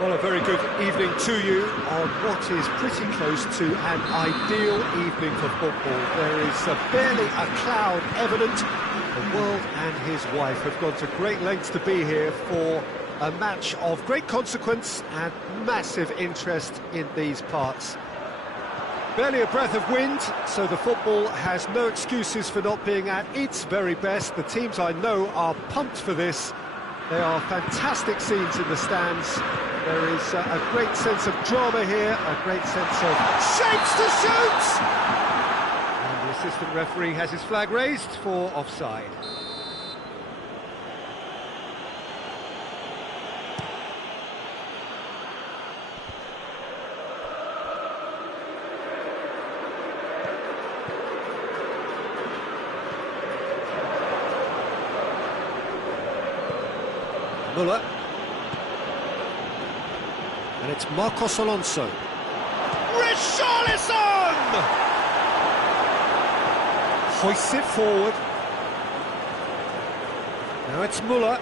Well, a very good evening to you on what is pretty close to an ideal evening for football. There is barely a cloud evident. The world and his wife have gone to great lengths to be here for a match of great consequence and massive interest in these parts. Barely a breath of wind, so the football has no excuses for not being at its very best. The teams I know are pumped for this. There are fantastic scenes in the stands. There is a great sense of drama here, a great sense of shapes to shoot! And the assistant referee has his flag raised for offside. Muller. And it's Marcos Alonso. Richarlison! Hoists it forward. Now it's Muller.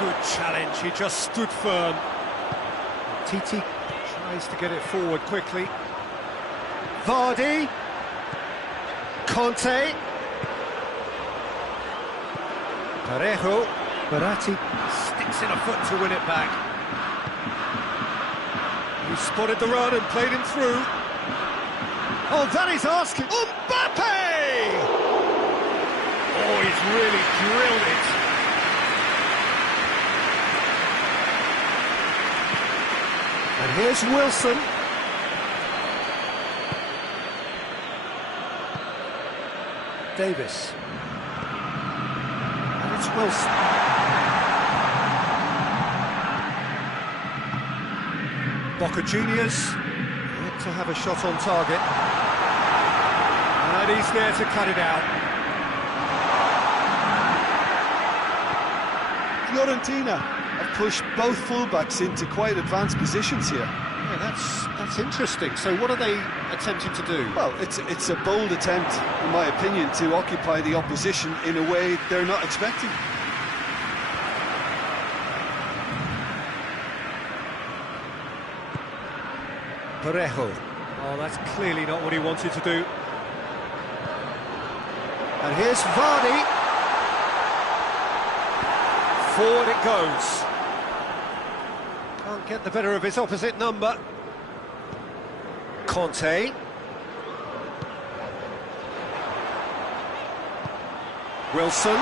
Good challenge, he just stood firm. Titi tries to get it forward quickly. Vardy. Conte. Parejo. Verratti sticks in a foot to win it back. He spotted the run and played him through. Oh, that is asking. Mbappe! Oh, he's really drilled it. And here's Wilson. Davis. And it's Wilson. Boca Juniors yet to have a shot on target, and he's there to cut it out. Fiorentina have pushed both fullbacks into quite advanced positions here. Yeah, that's interesting. So what are they attempting to do? Well, it's a bold attempt, in my opinion, to occupy the opposition in a way they're not expecting. Parejo. Oh, that's clearly not what he wanted to do. And here's Vardy. Forward it goes. Can't get the better of his opposite number. Conte. Wilson.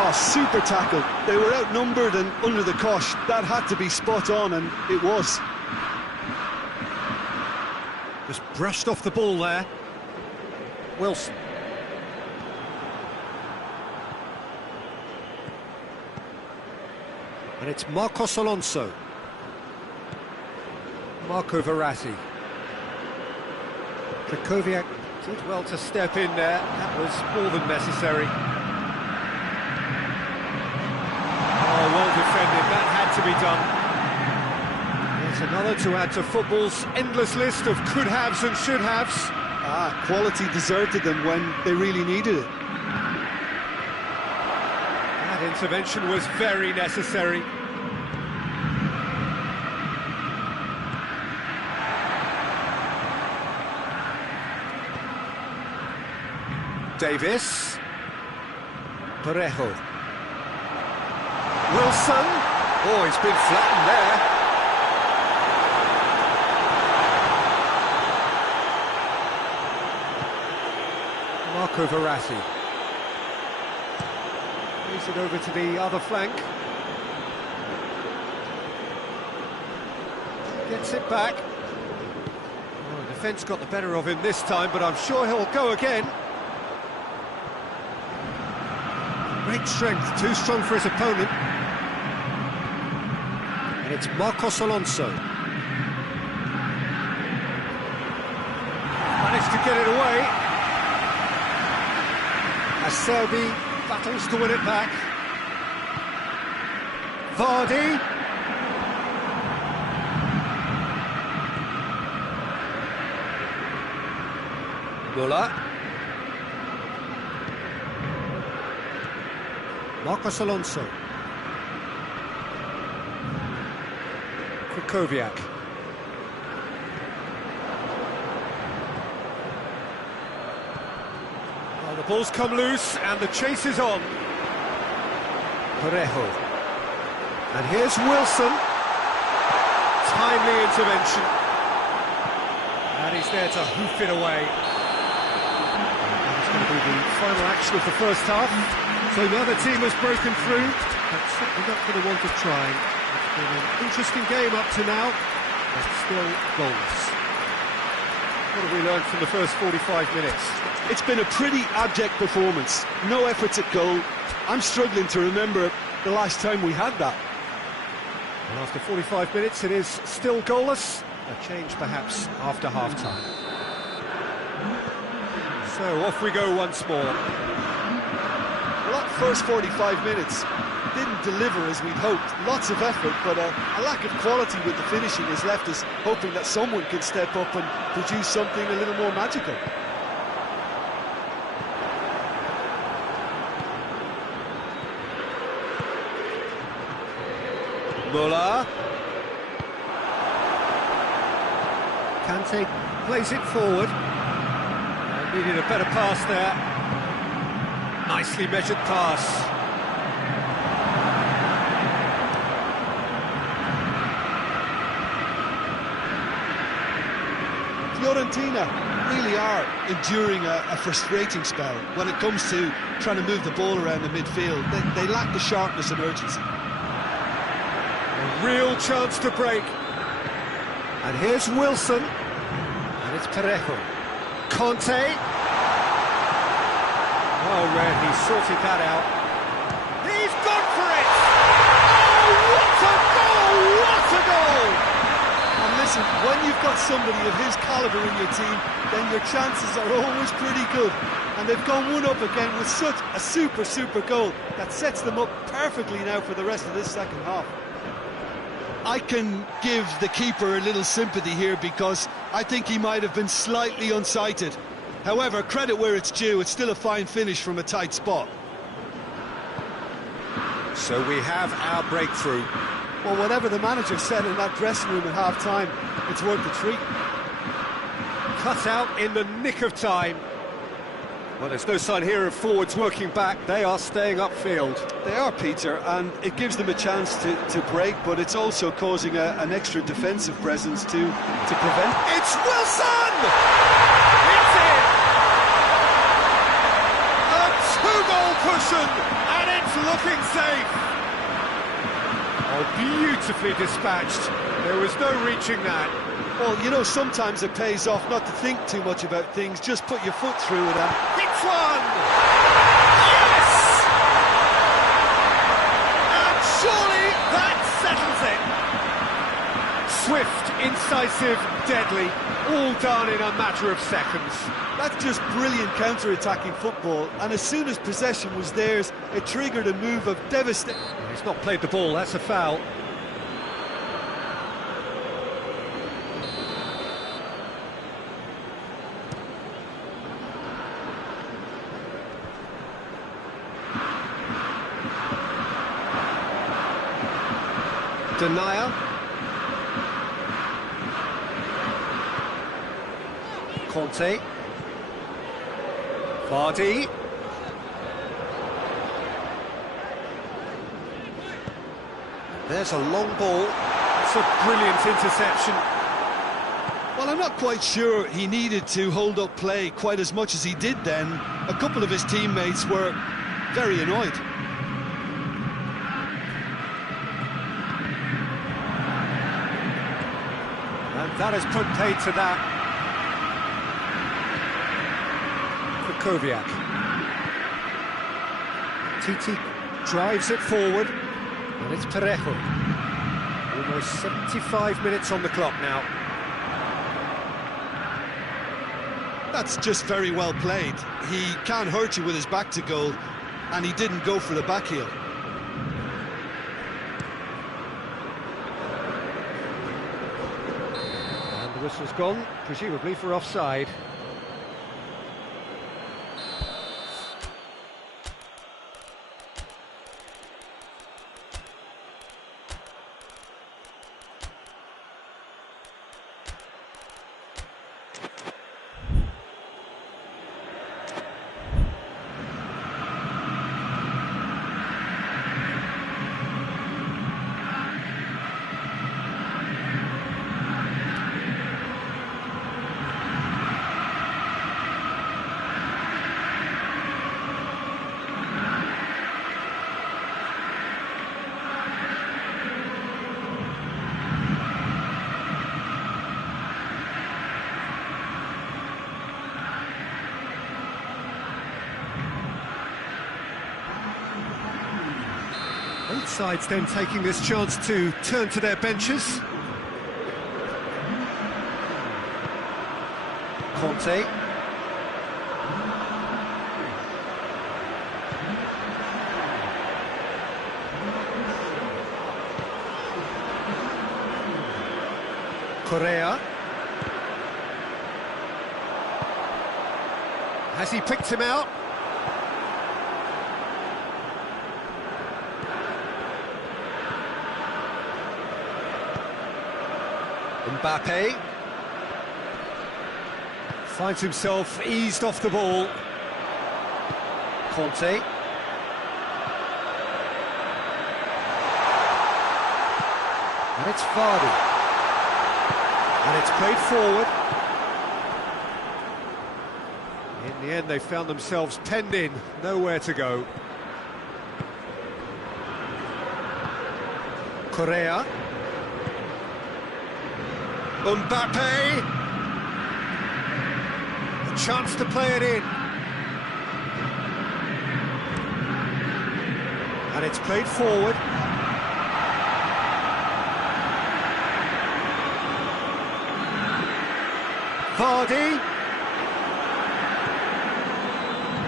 Oh, super tackle. They were outnumbered and under the cosh. That had to be spot on, and it was. Just brushed off the ball there. Wilson. And it's Marcos Alonso. Marco Verratti. Krychowiak did well to step in there. That was more than necessary. Well defended, that had to be done. There's another to add to football's endless list of could-haves and should-haves. Quality deserted them when they really needed it. That intervention was very necessary. Davis. Parejo. Wilson. Oh, he's been flattened there. Marco Verratti. Plays it over to the other flank. Gets it back. Oh, the defence got the better of him this time, but I'm sure he'll go again. Great strength, too strong for his opponent. And it's Marcos Alonso. Managed to get it away. Acerbi battles to win it back. Vardy. Muller. Marcos Alonso. Koviak. Well, the ball's come loose and the chase is on. Parejo. And here's Wilson. Timely intervention. And he's there to hoof it away. That's going to be the final action of the first half. So the other team has broken through, but certainly not for the want of trying. It's been an interesting game up to now, but still goalless. What have we learned from the first 45 minutes? It's been a pretty abject performance. No efforts at goal. I'm struggling to remember the last time we had that. And after 45 minutes, it is still goalless. A change perhaps after half-time. So off we go once more. Well, that first 45 minutes didn't deliver as we'd hoped. Lots of effort, but a lack of quality with the finishing has left us hoping that someone can step up and produce something a little more magical. Muller. Kante plays it forward. Needed a better pass there. Nicely measured pass. Fiorentina really are enduring a frustrating spell when it comes to trying to move the ball around the midfield. They lack the sharpness and urgency. A real chance to break. And here's Wilson. And it's Parejo. Conte. Oh, Red, he sorted that out. He's gone for it! Oh, what a goal! What a goal! And listen, when you've got somebody of his calibre in your team, then your chances are always pretty good. And they've gone one up again with such a super goal that sets them up perfectly now for the rest of this second half. I can give the keeper a little sympathy here because I think he might have been slightly unsighted. However, credit where it's due, it's still a fine finish from a tight spot. So we have our breakthrough. Well, whatever the manager said in that dressing room at half-time, it's worth the treat. Cut out in the nick of time. Well, there's no sign here of forwards working back. They are staying upfield. They are, Peter, and it gives them a chance to break, but it's also causing an extra defensive presence to prevent. It's Wilson! It's in! A two-goal cushion, and it's looking safe. Oh, beautifully dispatched. There was no reaching that. Well, you know, sometimes it pays off not to think too much about things, just put your foot through it and... Hits one! Yes! And surely that settles it. Swift, incisive, deadly, all done in a matter of seconds. That's just brilliant counter-attacking football, and as soon as possession was theirs, it triggered a move of devastation. He's not played the ball, that's a foul. Denial. Conte. Vardy. There's a long ball. It's a brilliant interception. Well, I'm not quite sure he needed to hold up play quite as much as he did then. A couple of his teammates were very annoyed. And that has put paid to that. For Koviak. Titi drives it forward, and it's Parejo. Almost 75 minutes on the clock now. That's just very well played. He can't hurt you with his back to goal, and he didn't go for the back heel. And the whistle's gone, presumably for offside. Both sides then taking this chance to turn to their benches. Conte. Correa. Has he picked him out? Mbappe finds himself eased off the ball. Conte. And it's Vardy. And it's played forward. In the end, they found themselves penned in, nowhere to go. Correa. Mbappe. A chance to play it in. And it's played forward. Vardy.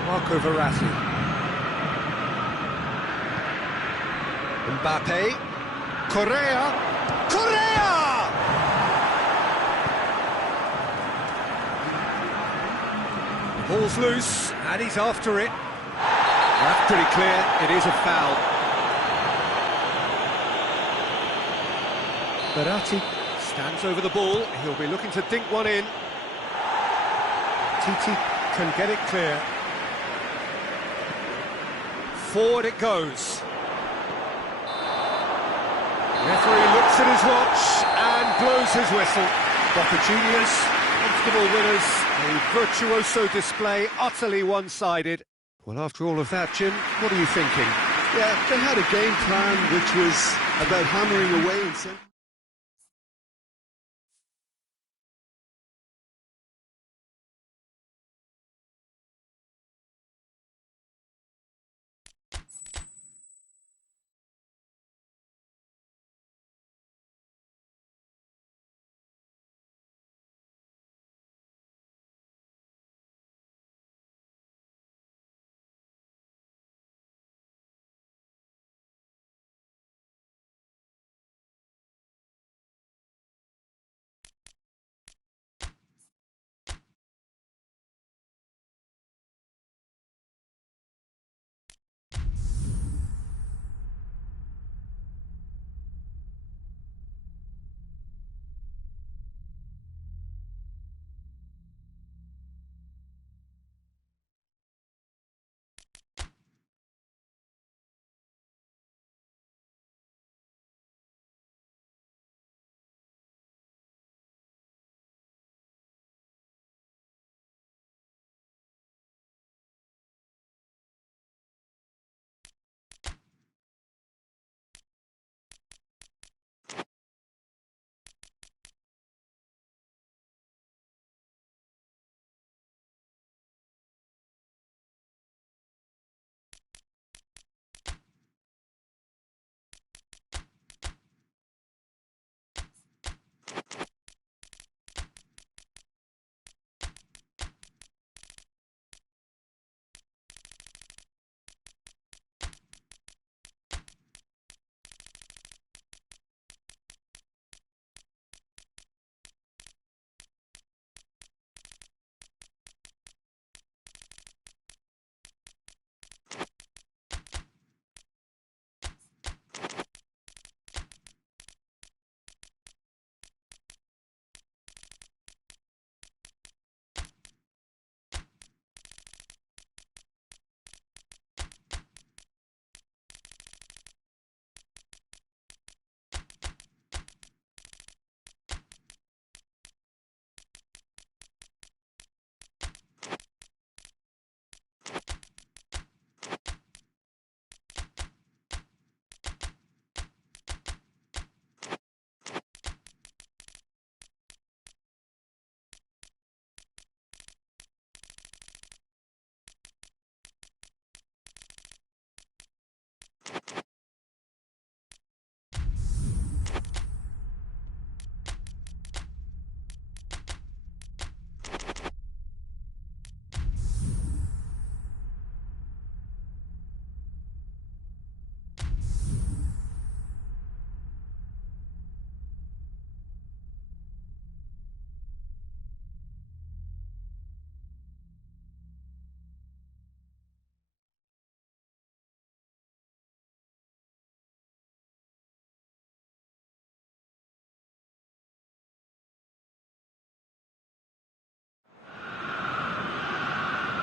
Marco Verratti. Mbappe. Correa. Correa! Ball's loose, and he's after it. That's pretty clear, it is a foul. Verratti stands over the ball, he'll be looking to dink one in. Titi can get it clear. Forward it goes. Referee looks at his watch and blows his whistle. Boca Juniors, comfortable winners, a virtuoso display, utterly one-sided. Well, after all of that, Jim, what are you thinking? Yeah, they had a game plan which was about hammering away and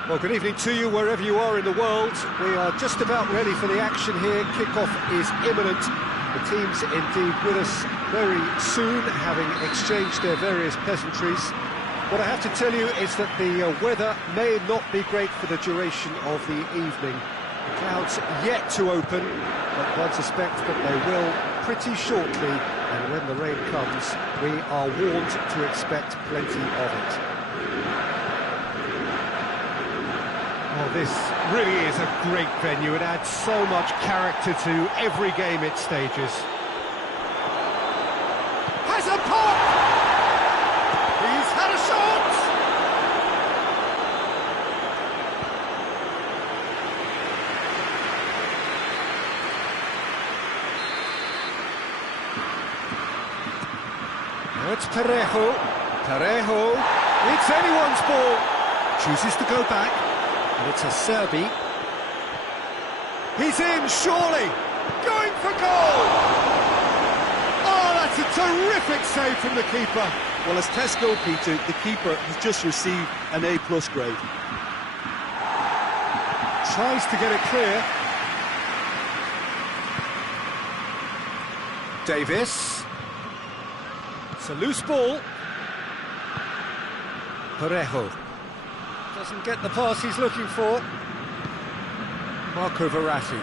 Well, good evening to you wherever you are in the world. We are just about ready for the action here. Kick-off is imminent. The teams indeed with us very soon, having exchanged their various pleasantries. What I have to tell you is that the weather may not be great for the duration of the evening. The clouds yet to open, but one suspects that they will pretty shortly, and when the rain comes, we are warned to expect plenty of it. Oh, this really is a great venue. It adds so much character to every game it stages. Has a pop! He's had a shot! Now it's Parejo. Parejo. It's anyone's ball. Chooses to go back. And it's a Serbi. He's in, surely! Going for goal! Oh, that's a terrific save from the keeper. Well, as tests go, Peter, the keeper has just received an A+ grade. Tries to get it clear. Davis. It's a loose ball. Parejo. Doesn't get the pass he's looking for. Marco Verratti.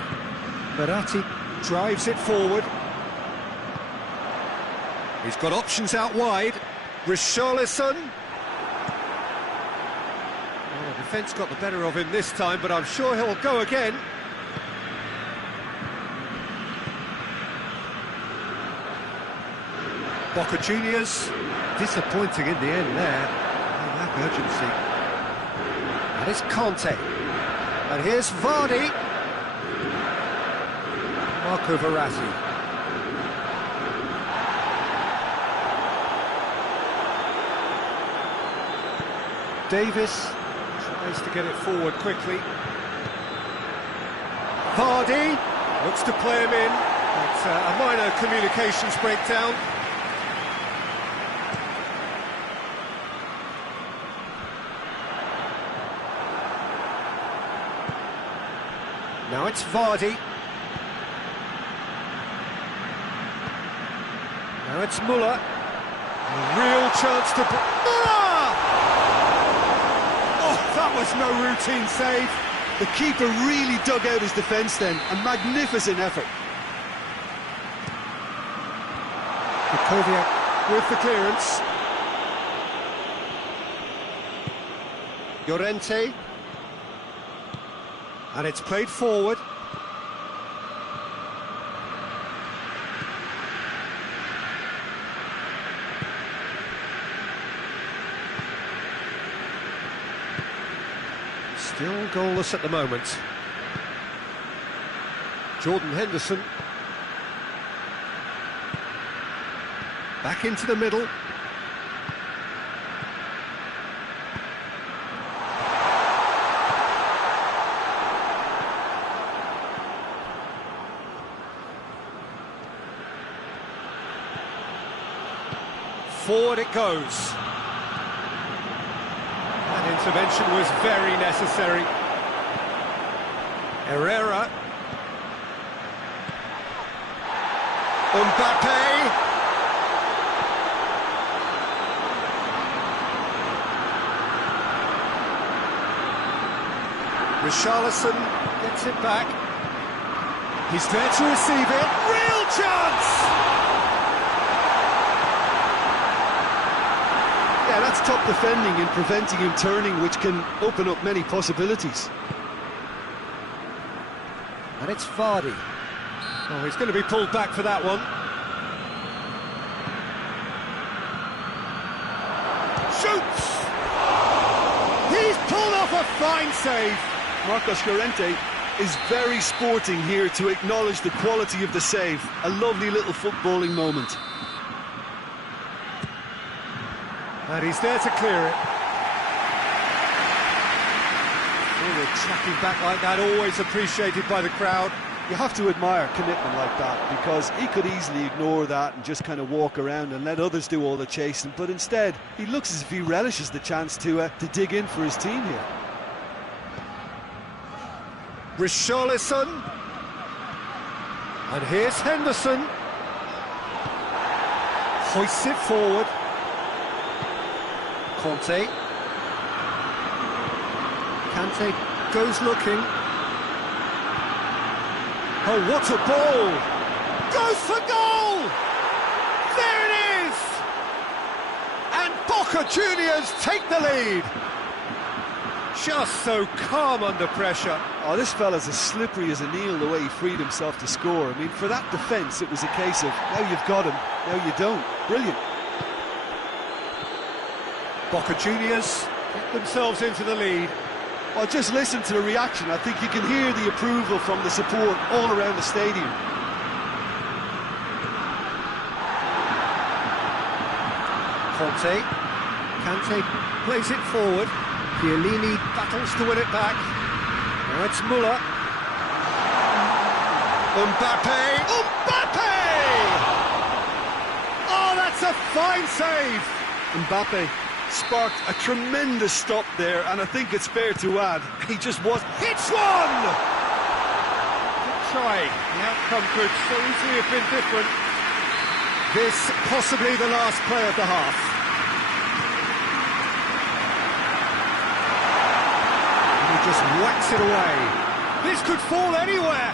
Verratti drives it forward. He's got options out wide. Richarlison. Oh, the defence got the better of him this time, but I'm sure he'll go again. Boca Juniors. Disappointing in the end there. Oh, that urgency. And it's Conte. And here's Vardy. Marco Verratti. Davis tries to get it forward quickly. Vardy looks to play him in. It's a minor communications breakdown. Now it's Vardy. Now it's Muller. A real chance to... Muller! Oh, that was no routine save. The keeper really dug out his defence then. A magnificent effort. Kovacic with the clearance. Llorente. And it's played forward. Still goalless at the moment. Jordan Henderson. Back into the middle. Forward it goes. That intervention was very necessary. Herrera. Mbappe. Richarlison gets it back. He's there to receive it. Real chance! Yeah, that's top defending and preventing him turning, which can open up many possibilities. And it's Vardy. Oh, he's going to be pulled back for that one. Shoots! He's pulled off a fine save. Marcos Llorente is very sporting here to acknowledge the quality of the save. A lovely little footballing moment. And he's there to clear it. Forward tracking back like that, always appreciated by the crowd. You have to admire commitment like that, because he could easily ignore that and just kind of walk around and let others do all the chasing, but instead he looks as if he relishes the chance to dig in for his team here. Richarlison. And here's Henderson. Hoists it forward. Conte. Kante goes looking. Oh, what a ball! Goes for goal! There it is! And Boca Juniors take the lead. Just so calm under pressure. Oh, this fella's as slippery as an eel the way he freed himself to score. I mean, for that defence, it was a case of, now you've got him, now you don't. Brilliant. Boca Juniors get themselves into the lead. Well, just listen to the reaction. I think you can hear the approval from the support all around the stadium. Conte. Kante plays it forward. Chiellini battles to win it back. Now it's Müller. Mbappe! Oh, that's a fine save! Mbappe sparked a tremendous stop there, and I think it's fair to add, he just was... Hits one! Good try. The outcome could so easily have been different. This possibly the last play of the half. Just whacks it away. This could fall anywhere.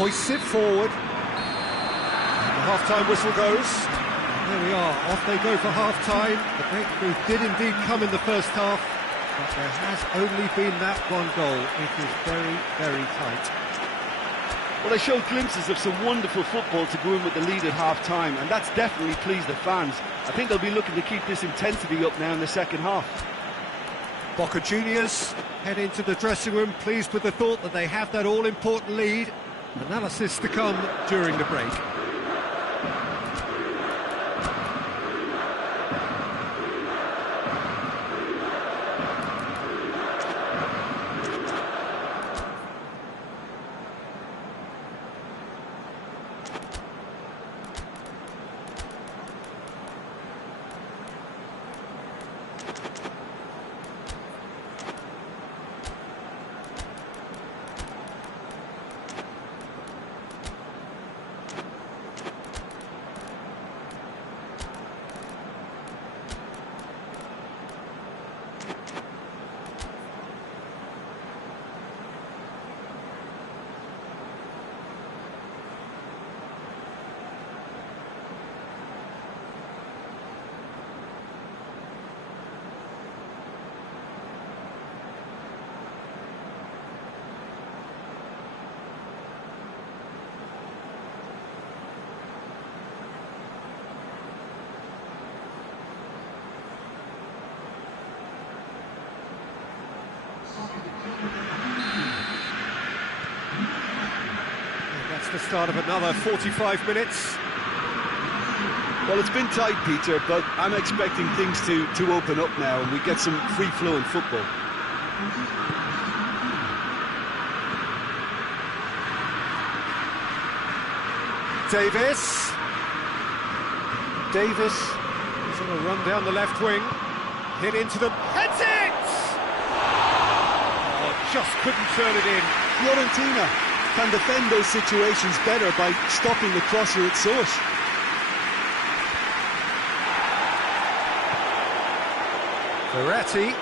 Hoists it forward. And the half-time whistle goes. And there we are, off they go for half-time. The breakthrough did indeed come in the first half, but there has only been that one goal. It is very, very tight. Well, they showed glimpses of some wonderful football to go in with the lead at half-time, and that's definitely pleased the fans. I think they'll be looking to keep this intensity up now in the second half. Boca Juniors head into the dressing room pleased with the thought that they have that all-important lead. Analysis to come during the break. That's the start of another 45 minutes. Well, it's been tight, Peter, but I'm expecting things to open up now and we get some free-flowing football. Davis is on a run down the left wing. Hit into the... Heads it! Oh, just couldn't turn it in. Fiorentina can defend those situations better by stopping the crosser at source. Verratti.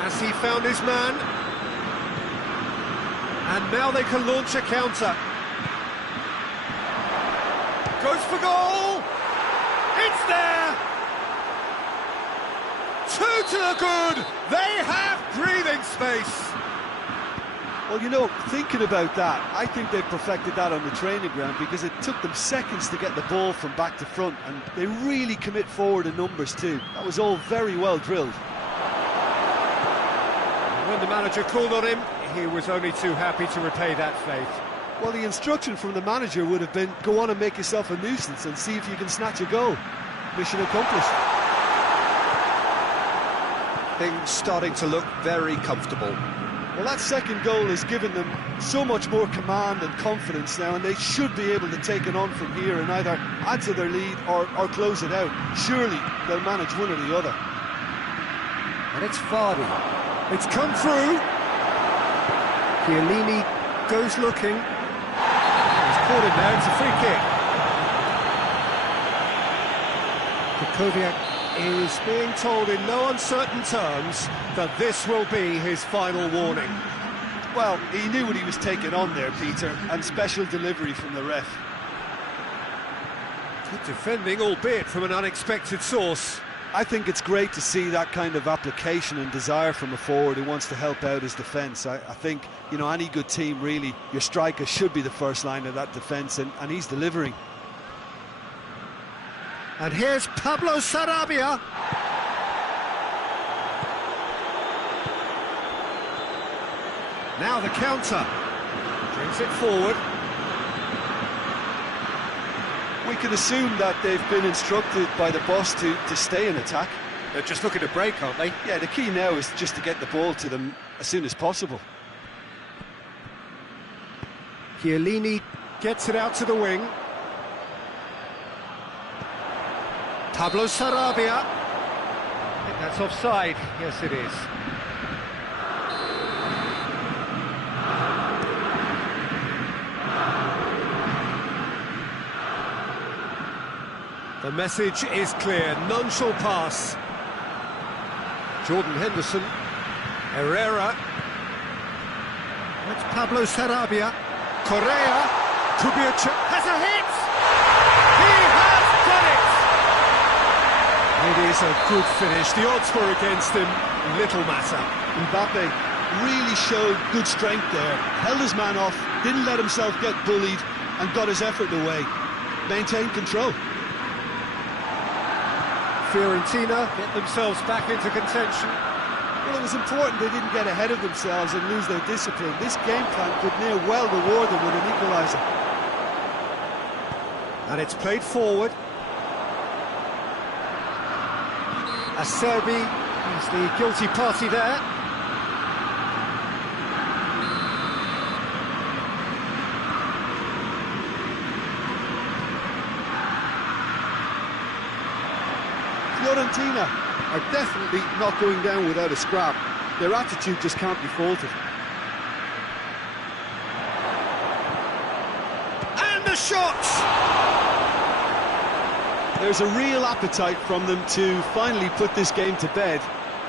Has he found his man? And now they can launch a counter. Goes for goal! It's there! 2 to the good! They have breathing space! Well, you know, thinking about that, I think they perfected that on the training ground because it took them seconds to get the ball from back to front, and they really commit forward in numbers too. That was all very well drilled. When the manager called on him, he was only too happy to repay that faith. Well, the instruction from the manager would have been, go on and make yourself a nuisance and see if you can snatch a goal. Mission accomplished. Things starting to look very comfortable. Well, that second goal has given them so much more command and confidence now, and they should be able to take it on from here and either add to their lead or close it out. Surely they'll manage one or the other. And it's Vardy. It's come through. Chiellini goes looking. He's caught him there, it's a free kick. Kukoviak is being told in no uncertain terms that this will be his final warning. Well, he knew what he was taking on there, Peter, and special delivery from the ref. Good defending, albeit from an unexpected source. I think it's great to see that kind of application and desire from a forward who wants to help out his defence. I think, you know, any good team, really, your striker should be the first line of that defence, and he's delivering. And here's Pablo Sarabia. Now the counter. Brings it forward. We can assume that they've been instructed by the boss to stay in attack. They're just looking to break, aren't they? Yeah, the key now is just to get the ball to them as soon as possible. Chiellini gets it out to the wing. Pablo Sarabia. I think that's offside. Yes, it is. The message is clear, none shall pass. Jordan Henderson, Herrera. That's Pablo Sarabia. Correa, could be a has a hit! He has done it! It is a good finish. The odds were against him, little matter. Mbappe really showed good strength there. Held his man off, didn't let himself get bullied, and got his effort away. Maintained control. Fiorentina get themselves back into contention. Well, it was important they didn't get ahead of themselves and lose their discipline. This game plan could near well reward them with an equaliser. And it's played forward. Acerbi is the guilty party there. Fiorentina are definitely not going down without a scrap. Their attitude just can't be faulted. And the shot! There's a real appetite from them to finally put this game to bed,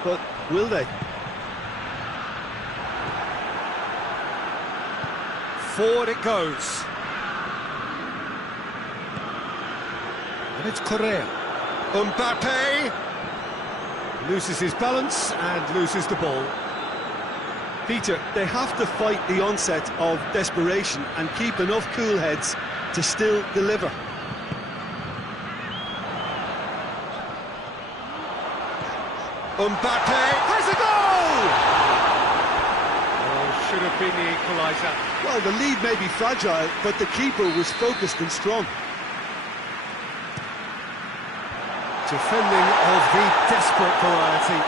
but will they? Forward it goes. And it's Correa. Mbappe loses his balance and loses the ball. Peter, they have to fight the onset of desperation and keep enough cool heads to still deliver. Mbappe has a goal! Oh, should have been the equaliser. Well, the lead may be fragile, but the keeper was focused and strong. Defending of the desperate variety.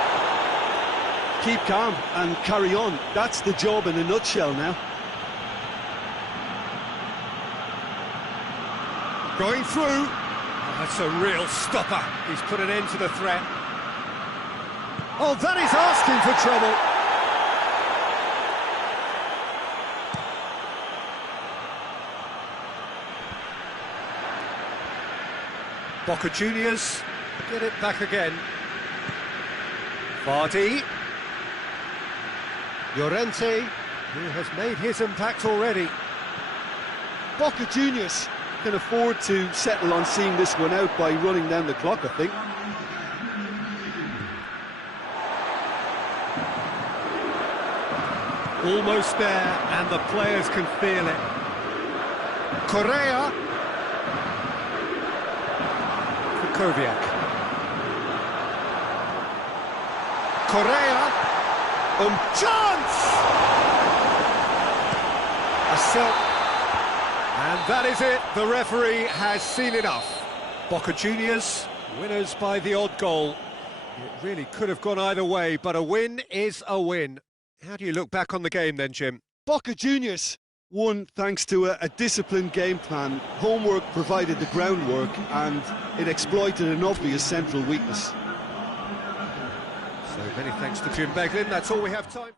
Keep calm and carry on. That's the job in a nutshell now. Going through. Oh, that's a real stopper. He's put an end to the threat. Oh, that is asking for trouble. Boca Juniors get it back again. Vardy. Llorente, who has made his impact already. Boca Juniors can afford to settle on seeing this one out by running down the clock, I think. Almost there, and the players can feel it. Correa. Kukoviak. Correa. Chance! And that is it. The referee has seen enough. Boca Juniors, winners by the odd goal. It really could have gone either way, but a win is a win. How do you look back on the game then, Jim? Boca Juniors won thanks to a disciplined game plan. Homework provided the groundwork and it exploited an obvious central weakness. So Many thanks to Jim Beglin. That's all we have time.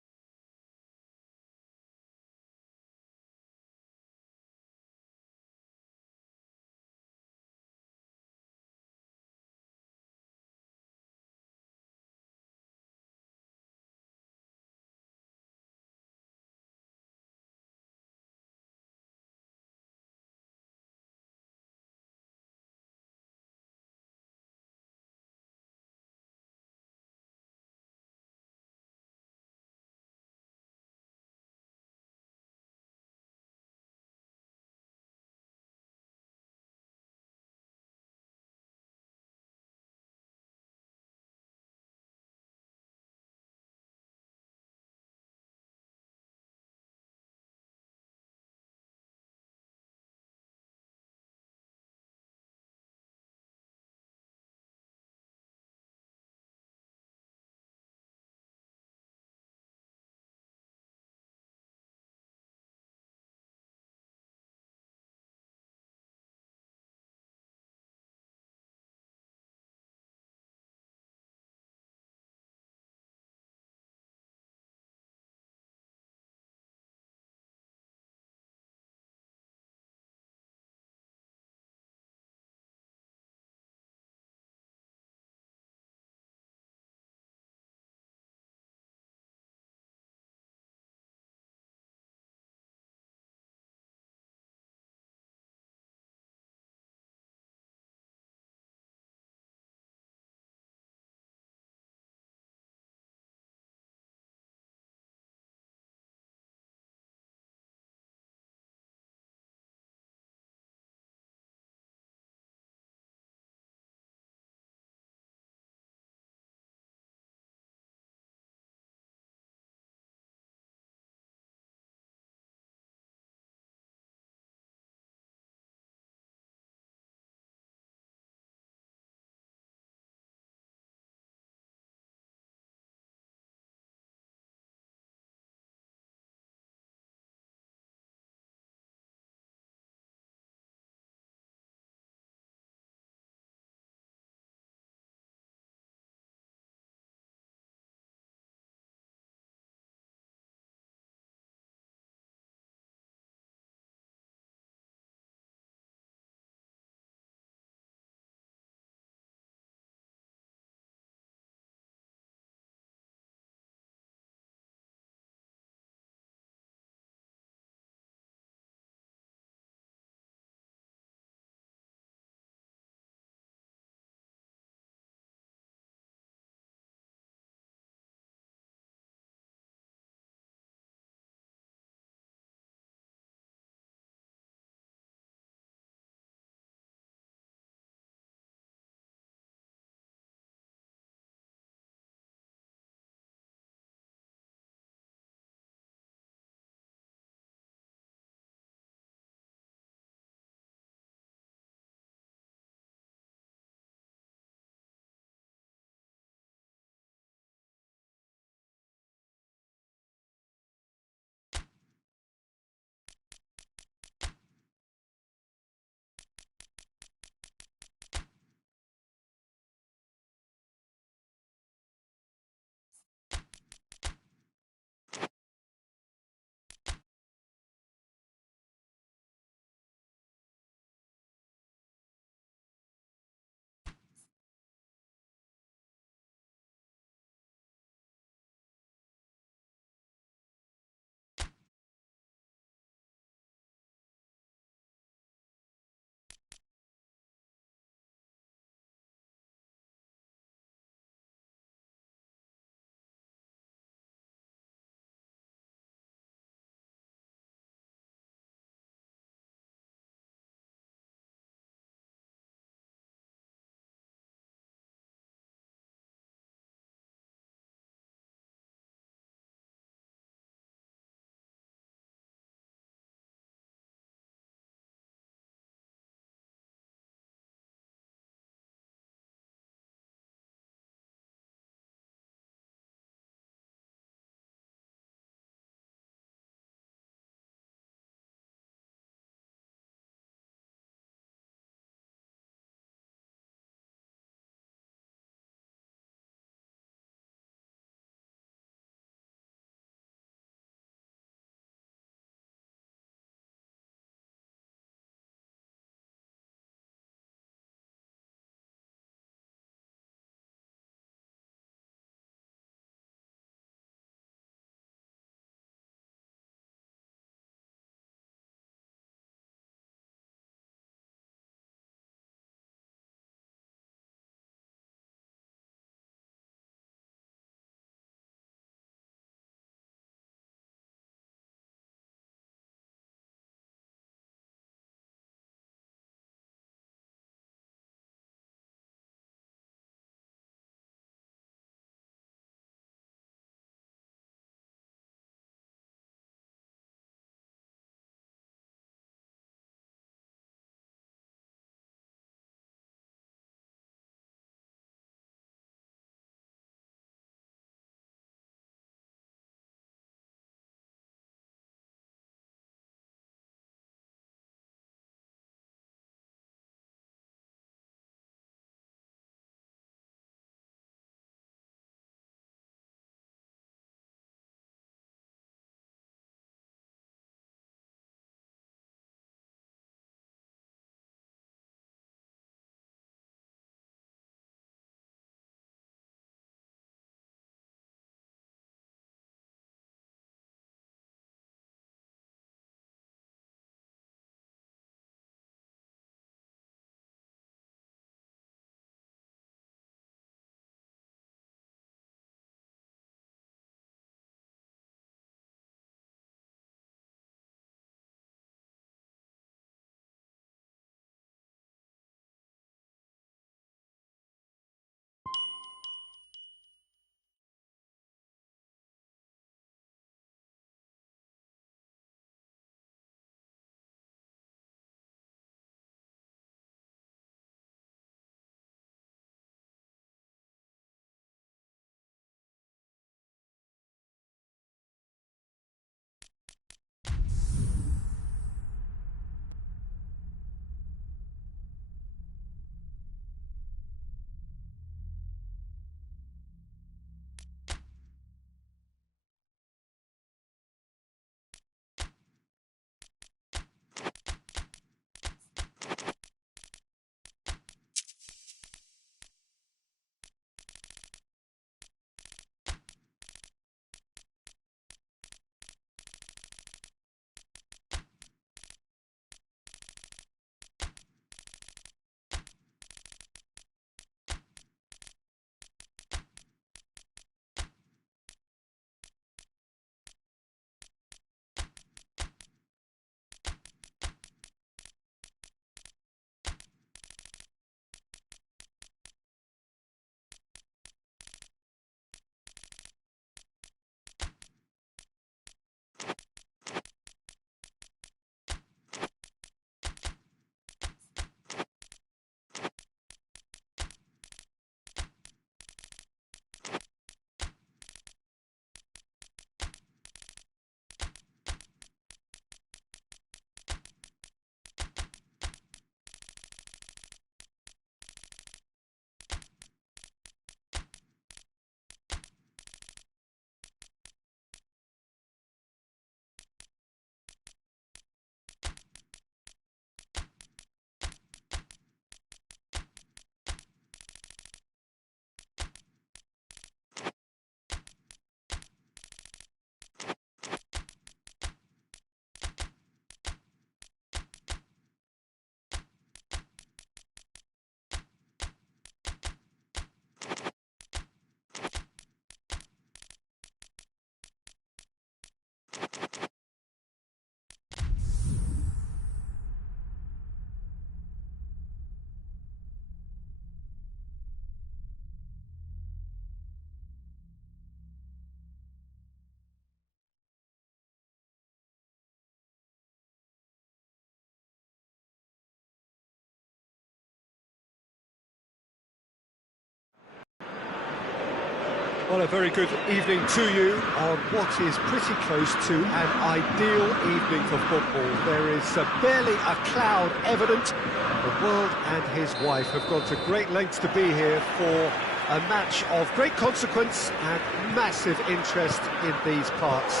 Well, a very good evening to you on what is pretty close to an ideal evening for football. There is barely a cloud evident. The world and his wife have gone to great lengths to be here for a match of great consequence and massive interest in these parts.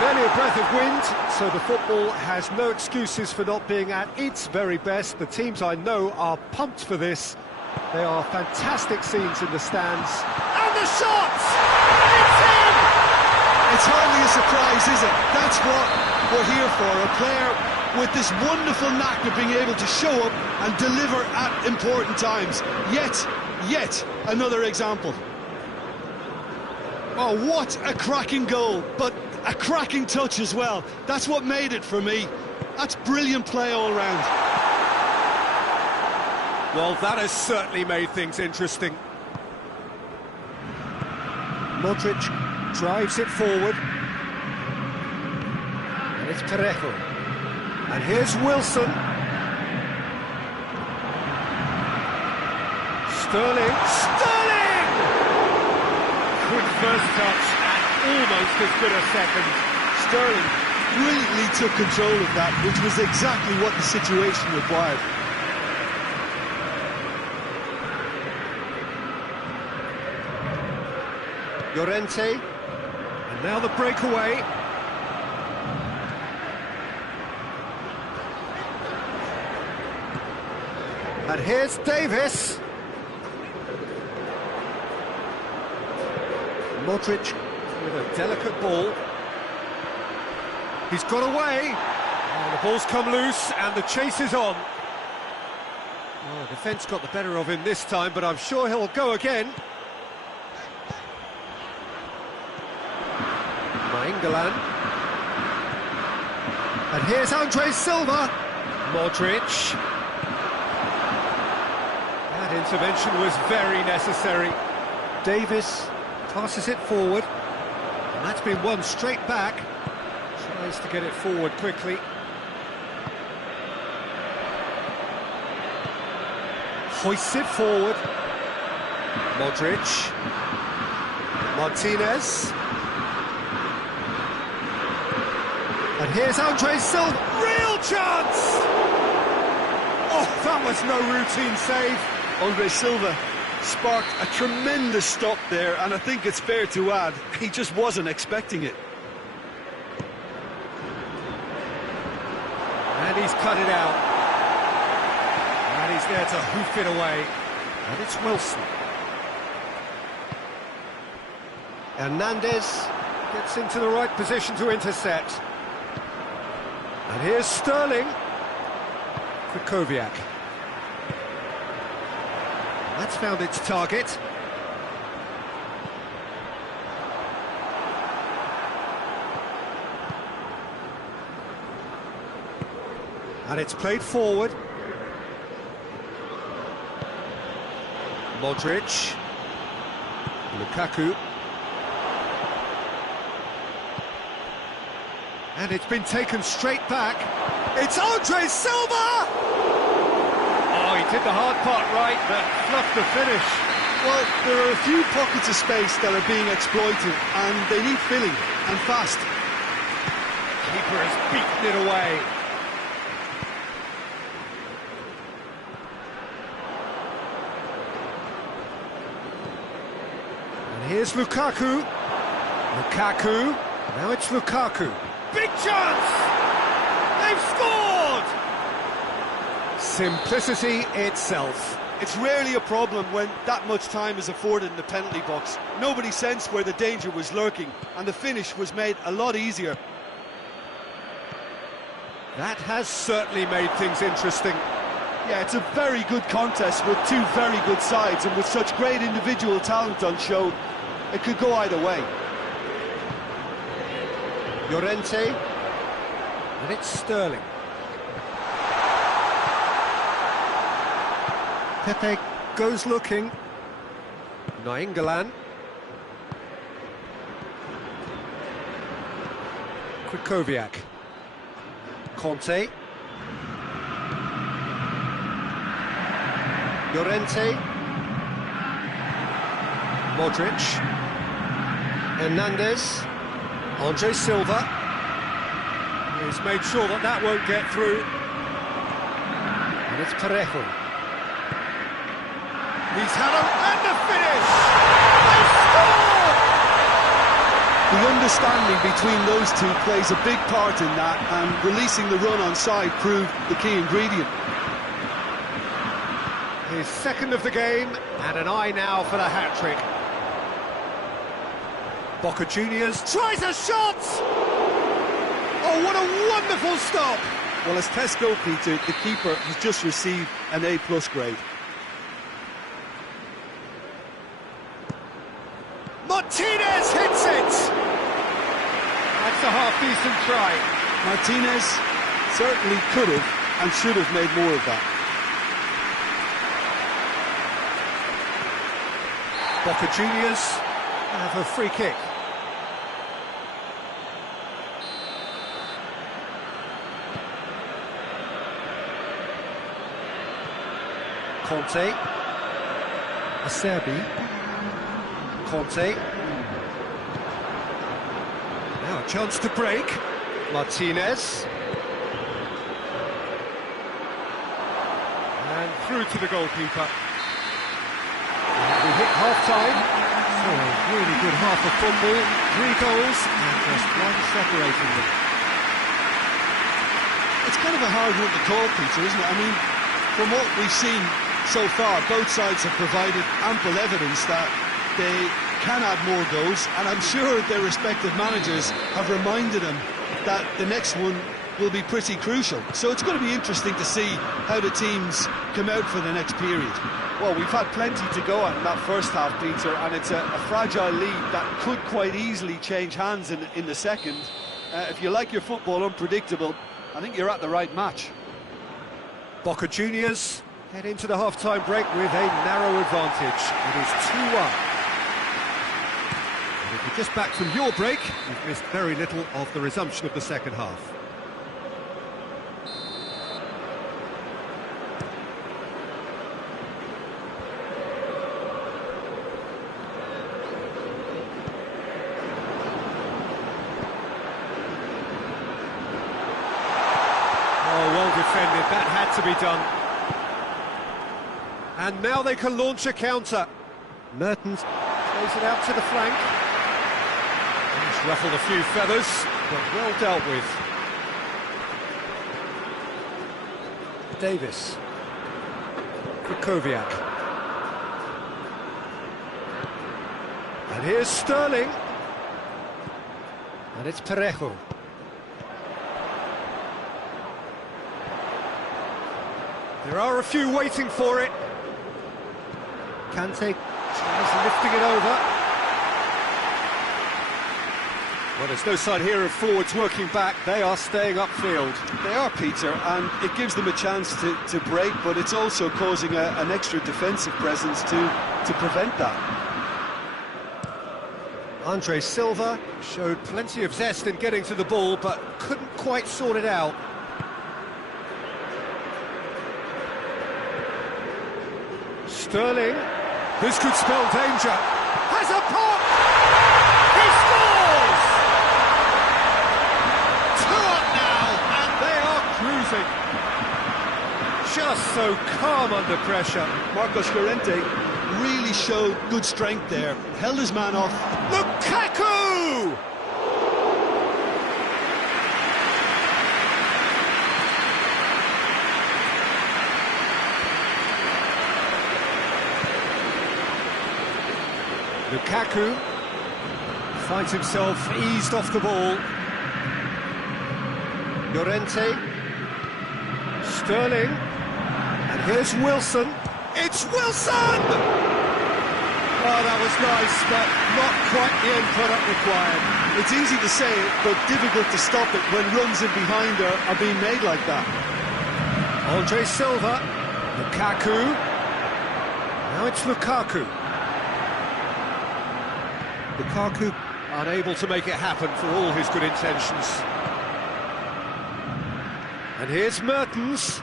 Barely a breath of wind, so the football has no excuses for not being at its very best. The teams I know are pumped for this. They are fantastic scenes in the stands. And the shots! It's in! It's hardly a surprise, is it? That's what we're here for. A player with this wonderful knack of being able to show up and deliver at important times. Yet another example. Oh, what a cracking goal, but a cracking touch as well. That's what made it for me. That's brilliant play all round. Well, that has certainly made things interesting. Modric drives it forward. And it's Parejo. And here's Wilson. Sterling! Quick first touch and almost as good a second. Sterling brilliantly took control of that, which was exactly what the situation required. Llorente, and now the breakaway. And here's Davis. Modric with a delicate ball. He's got away. Oh, the ball's come loose and the chase is on. Oh, the defence got the better of him this time, but I'm sure he'll go again. England. And here's Andre Silva. Modric. That intervention was very necessary. Davis passes it forward. And that's been won straight back. Tries to get it forward quickly. Hoists it forward. Modric. Martinez. And here's Andre Silva, real chance! Oh, that was no routine save. Andre Silva sparked a tremendous stop there, and I think it's fair to add, he just wasn't expecting it. And he's cut it out. And he's there to hoof it away. And it's Wilson. Hernandez gets into the right position to intercept. And here's Sterling. Krychowiak. That's found its target. And it's played forward. Modric. Lukaku. And it's been taken straight back. It's Andre Silva! Oh, he did the hard part right, but fluffed the finish. Well, there are a few pockets of space that are being exploited, and they need filling, and fast. Keeper has beaten it away. And here's Lukaku. Lukaku. Now it's Lukaku. Big chance! They've scored! Simplicity itself. It's rarely a problem when that much time is afforded in the penalty box. Nobody sensed where the danger was lurking, and the finish was made a lot easier. That has certainly made things interesting. Yeah, it's a very good contest with two very good sides, and with such great individual talent on show, it could go either way. Llorente, and it's Sterling. Pepe goes looking. Nainggolan. Krychowiak. Conte. Llorente. Modric. Hernandez. Andre Silva. He's made sure that that won't get through. And it's Parejo. He's had and the finish! They score! The understanding between those two plays a big part in that, and releasing the run on side proved the key ingredient. His second of the game, and an eye now for the hat-trick. Boca Juniors tries a shot! Oh, what a wonderful stop! Well, as test goalkeeper, the keeper has just received an A+ grade. Martinez hits it! That's a half-decent try. Martinez certainly could have and should have made more of that. Boca Juniors have a free kick. Conte. Acerbi. Conte. Now a chance to break. Martinez. And through to the goalkeeper. We hit half-time. So a really good half of football. 3 goals and just one separating them. It's kind of a hard one to call, Peter, isn't it? I mean, from what we've seen so far, both sides have provided ample evidence that they can add more goals, and I'm sure their respective managers have reminded them that the next one will be pretty crucial. So it's going to be interesting to see how the teams come out for the next period. Well, we've had plenty to go at in that first half, Peter, and it's a fragile lead that could quite easily change hands in the second. If you like your football unpredictable, I think you're at the right match. Boca Juniors head into the half-time break with a narrow advantage. It is 2-1. And if you're just back from your break, you've missed very little of the resumption of the second half. Oh, well defended, that had to be done. And now they can launch a counter. Mertens plays it out to the flank. He's ruffled a few feathers, but well dealt with. Davis. Kukoviak. And here's Sterling. And it's Parejo. There are a few waiting for it. Kante tries lifting it over. Well, there's no sign here of forwards working back. They are staying upfield. They are, Peter, and it gives them a chance to break, but it's also causing an extra defensive presence to prevent that. Andre Silva showed plenty of zest in getting to the ball, but couldn't quite sort it out. Sterling, this could spell danger, has a pop! He scores! 2 up now, and they are cruising. Just so calm under pressure. Marcos Llorente really showed good strength there, held his man off. Lukaku! Lukaku finds himself eased off the ball. Llorente. Sterling. And here's Wilson. It's Wilson! Oh, that was nice, but not quite the end product required. It's easy to say it, but difficult to stop it when runs in behind are being made like that. Andre Silva. Lukaku. Now it's Lukaku. Lukaku unable to make it happen for all his good intentions. And here's Mertens.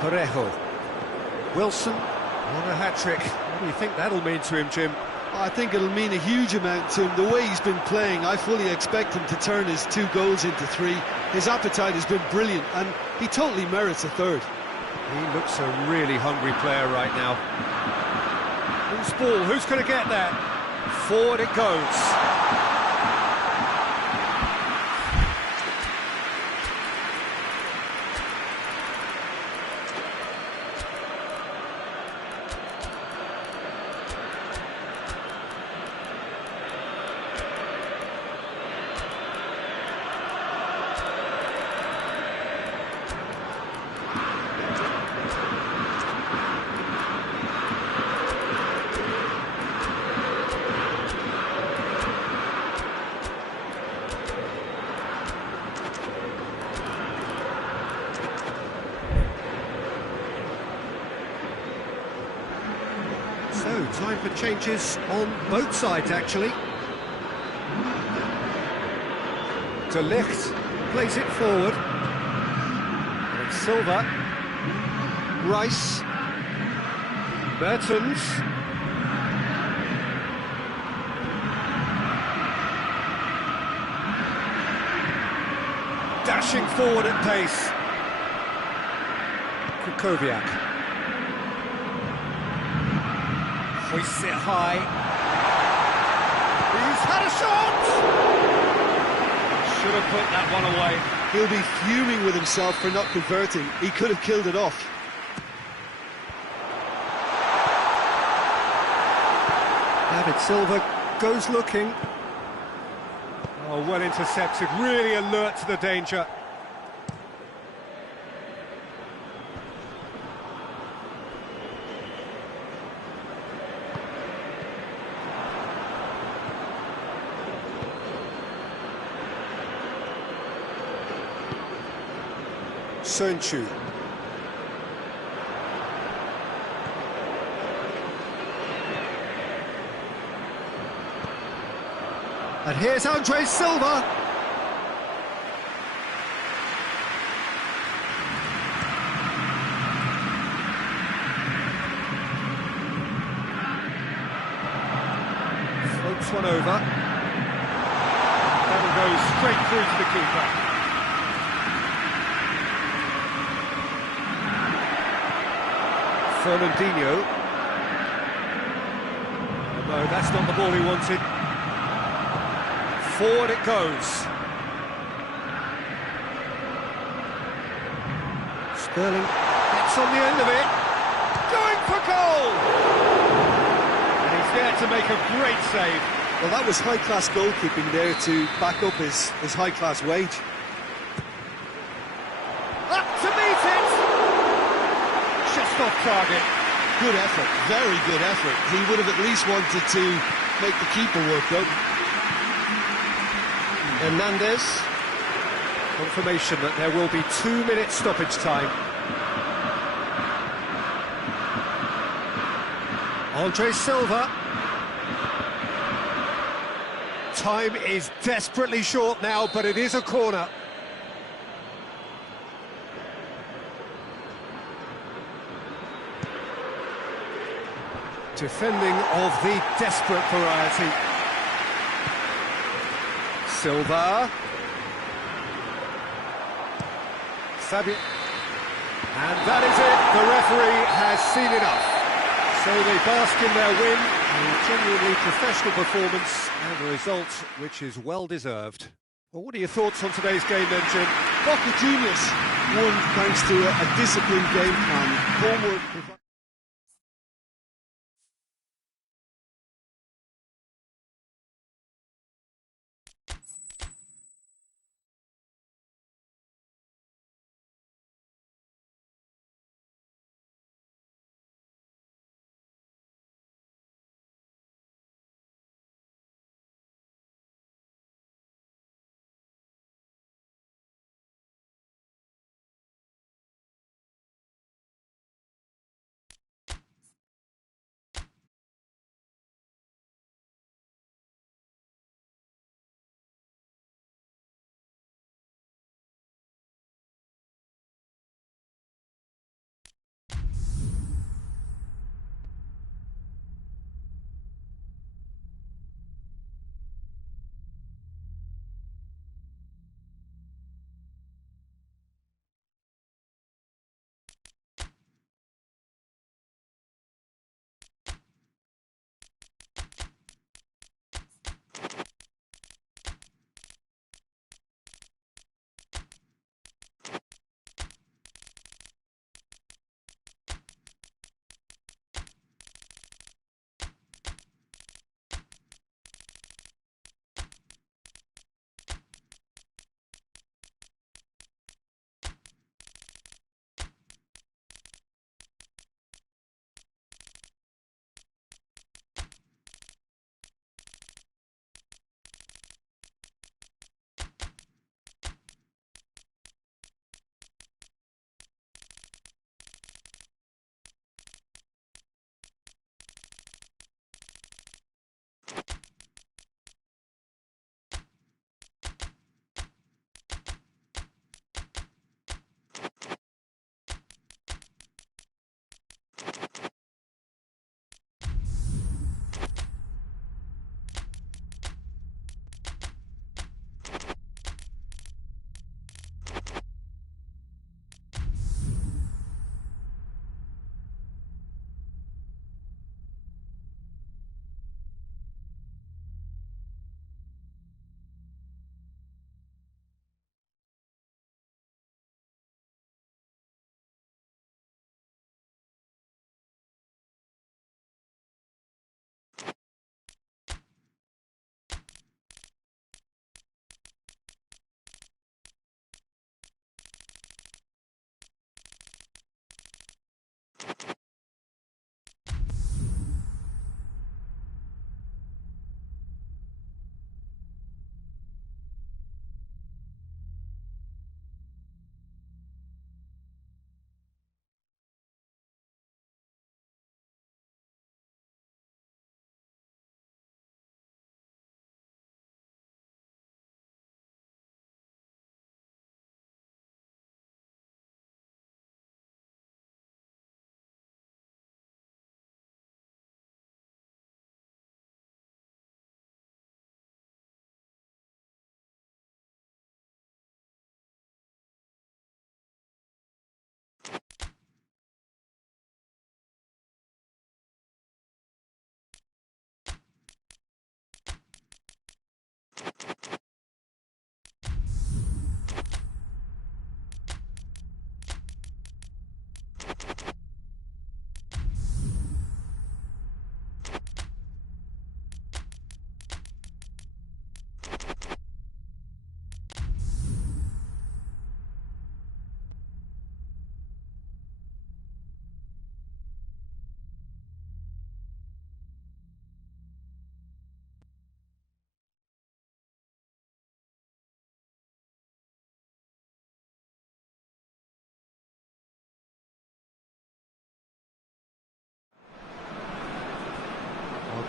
Parejo. Wilson on a hat-trick. What do you think that'll mean to him, Jim? I think it'll mean a huge amount to him. The way he's been playing, I fully expect him to turn his 2 goals into 3. His appetite has been brilliant, and he totally merits a third. He looks a really hungry player right now. Loose ball, who's going to get that? Forward it goes. So, time for changes on both sides, actually. De Ligt plays it forward. And it's Silva. Rice. Mertens. Dashing forward at pace. Kukoviak. Hoists it high. He's had a shot! Should have put that one away. He'll be fuming with himself for not converting. He could have killed it off. David Silva goes looking. Oh, well intercepted, really alert to the danger. Sönchu. And here's Andre Silva. Floats one over. That'll go straight through to the keeper. Fernandinho. No, that's not the ball he wanted. Forward it goes. Sterling gets on the end of it. Going for goal! And he's there to make a great save. Well, that was high-class goalkeeping there to back up his high-class wage. Up to meet it! Just off target. Good effort, very good effort. He would have at least wanted to make the keeper work, though. Hernandez. Confirmation that there will be 2 minutes stoppage time. Andre Silva. Time is desperately short now, but it is a corner. Defending of the desperate variety. Silva. Fabio. And that is it. The referee has seen enough. So they bask in their win. A genuinely professional performance and a result which is well deserved. Well, what are your thoughts on today's game then, Jim? Boca Juniors won thanks to a disciplined game plan. Homework.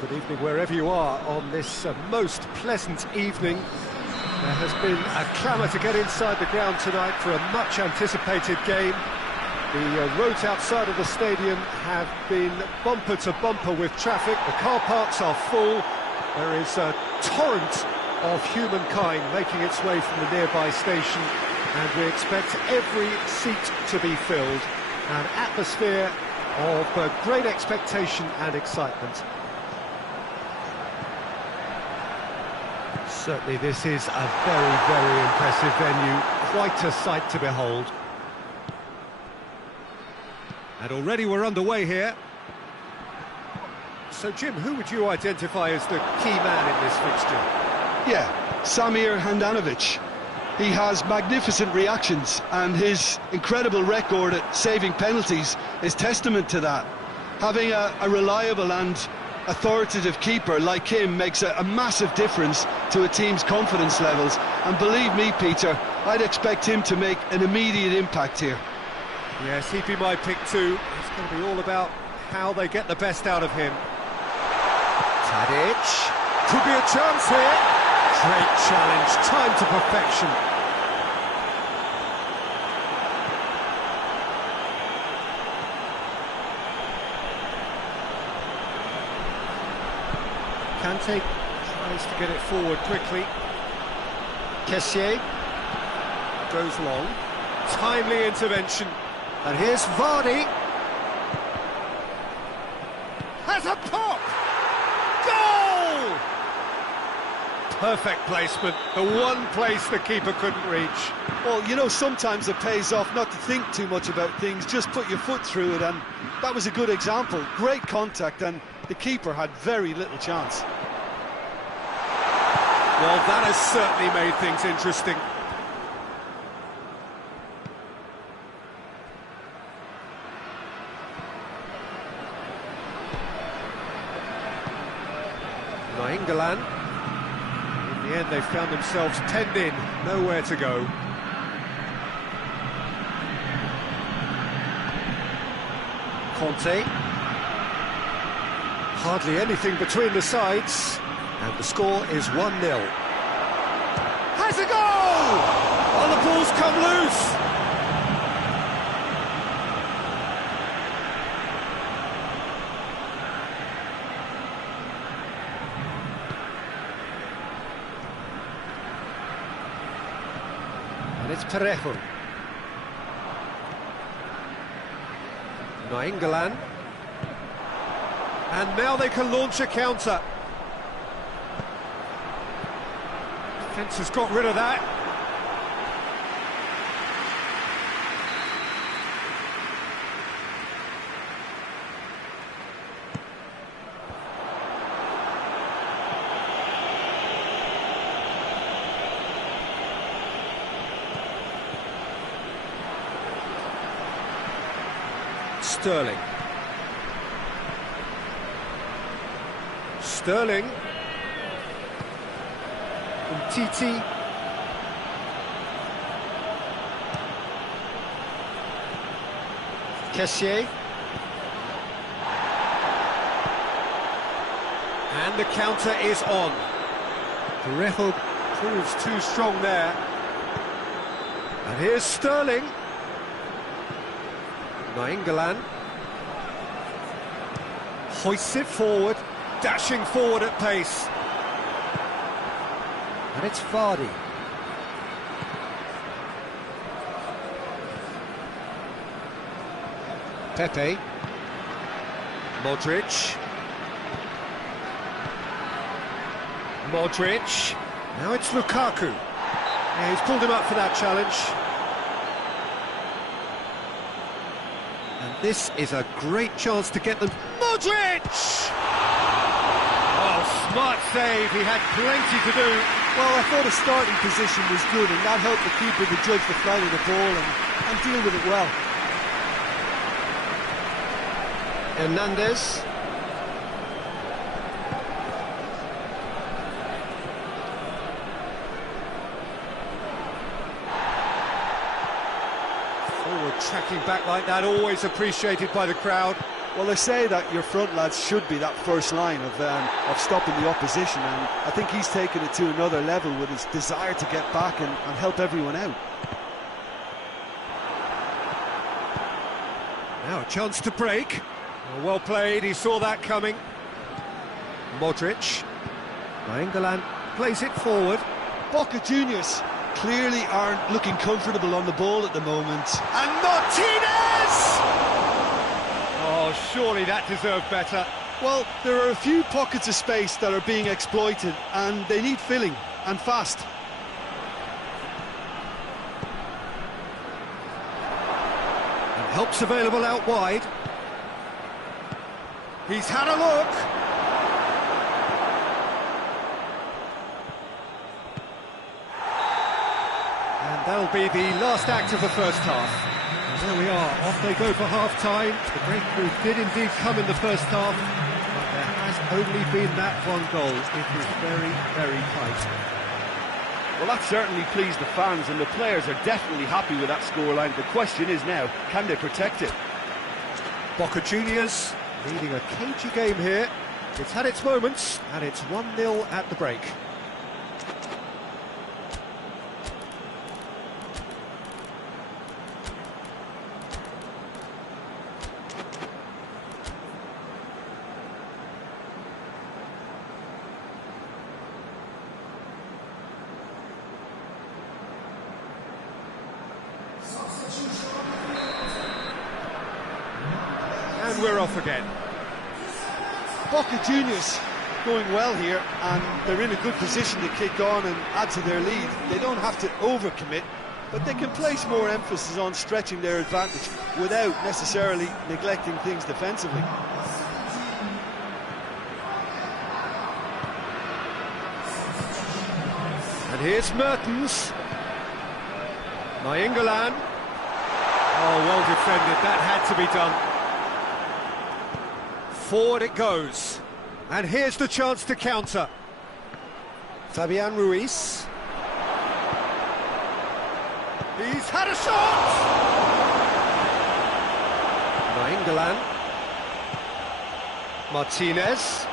Good evening wherever you are on this most pleasant evening. There has been a clamour to get inside the ground tonight for a much anticipated game. The roads outside of the stadium have been bumper to bumper with traffic. The car parks are full. There is a torrent of humankind making its way from the nearby station, and we expect every seat to be filled. An atmosphere of great expectation and excitement. Certainly this is a very, very impressive venue, quite a sight to behold. And already we're underway here. So Jim, who would you identify as the key man in this fixture? Yeah, Samir Handanovic. He has magnificent reactions, and his incredible record at saving penalties is testament to that. Having a reliable and authoritative keeper like him makes a massive difference to a team's confidence levels, and believe me, Peter, I'd expect him to make an immediate impact here. Yes, he'd be my pick too. It's going to be all about how they get the best out of him. Tadic, could be a chance here. Great challenge, time to perfection. Kante tries to get it forward quickly. Kessié goes long. Timely intervention. And here's Vardy. Has a pop! Goal! Perfect placement, the one place the keeper couldn't reach. Well, you know, sometimes it pays off not to think too much about things, just put your foot through it, and that was a good example. Great contact, and the keeper had very little chance. Well, that has certainly made things interesting. Nainggolan. In the end, they found themselves penned in, nowhere to go. Conte. Hardly anything between the sides, and the score is 1-0. Has a goal! Oh, the ball's come loose! And it's Parejo. Nainggolan. And now they can launch a counter. Defence has got rid of that. Sterling. Sterling. Titi. Kessié. And the counter is on. Parejo proves too strong there. And here's Sterling. Nainggolan. Hoists it forward, dashing forward at pace. And it's Vardy. Pepe. Modric. Modric. Now it's Lukaku. Yeah, he's pulled him up for that challenge. And this is a great chance to get them. Modric! Oh, smart save. He had plenty to do. Well, I thought his starting position was good, and that helped the keeper to judge the flight of the ball and deal with it well. Hernandez. Forward tracking back like that, always appreciated by the crowd. Well, they say that your front lads should be that first line of stopping the opposition, and I think he's taken it to another level with his desire to get back and help everyone out. Now a chance to break. Well played, he saw that coming. Modric. Nainggolan plays it forward. Boca Juniors clearly aren't looking comfortable on the ball at the moment. And Martinez! Oh, surely that deserved better. Well, there are a few pockets of space that are being exploited, and they need filling, and fast. And help's available out wide. He's had a look. And that'll be the last act of the first half. And there we are, off they go for half-time. The breakthrough did indeed come in the first half, but there has only been that one goal. It is very, very tight. Well, that certainly pleased the fans, and the players are definitely happy with that scoreline. The question is now, can they protect it? Boca Juniors leading a cagey game here. It's had its moments, and it's 1-0 at the break. And we're off again. Boca Juniors going well here, and they're in a good position to kick on and add to their lead. They don't have to overcommit, but they can place more emphasis on stretching their advantage without necessarily neglecting things defensively. And here's Mertens. Nainggolan. Oh, well defended, that had to be done. Forward it goes. And here's the chance to counter. Fabian Ruiz. He's had a shot! Nainggolan. Martinez.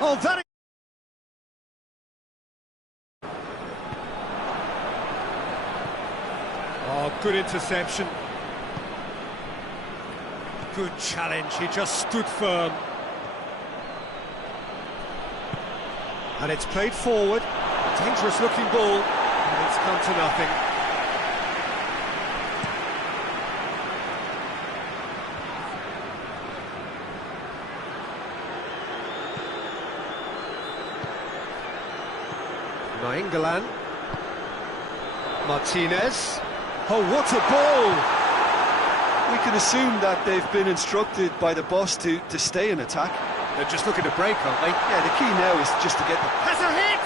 Oh, that... Oh, good interception. Good challenge, he just stood firm. And it's played forward. Dangerous looking ball. And it's come to nothing. Nainggolan. Martinez. Oh, what a ball! We can assume that they've been instructed by the boss to stay in attack. They're just looking to break, aren't they? Yeah, the key now is just to get the... Has a hit!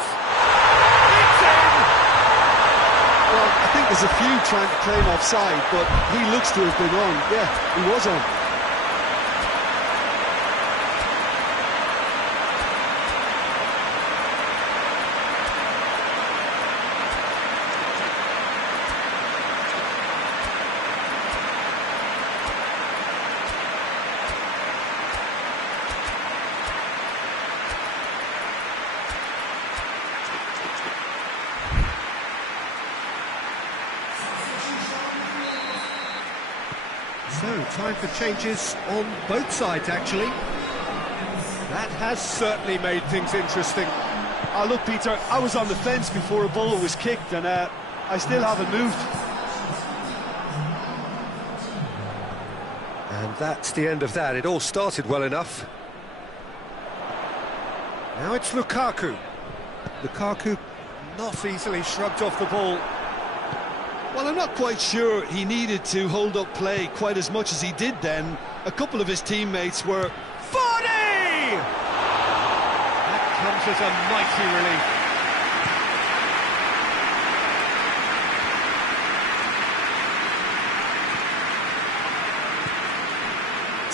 It's in! Well, I think there's a few trying to claim offside, but he looks to have been on. Yeah, he was on. So, time for changes on both sides, actually. That has certainly made things interesting. Oh, look, Peter, I was on the fence before a ball was kicked, and I still haven't moved. And that's the end of that. It all started well enough. Now it's Lukaku. Lukaku not easily shrugged off the ball. Well, I'm not quite sure he needed to hold up play quite as much as he did then. A couple of his teammates were... 40! That comes as a mighty relief.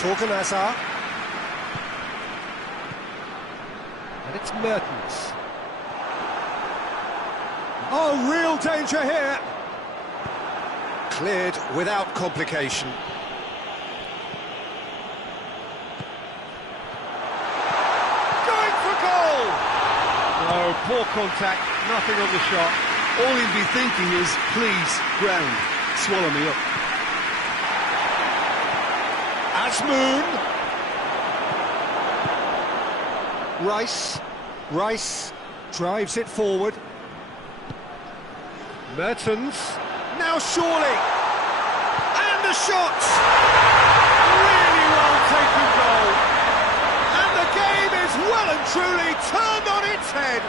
Torgan Hazard. And it's Mertens. Oh, real danger here. Cleared without complication. Going for goal! No, poor contact, nothing on the shot. All he'd be thinking is, please, ground, swallow me up. Asmoon. Rice drives it forward. Mertens, now surely, and the shot! Really well taken goal. And the game is well and truly turned on its head.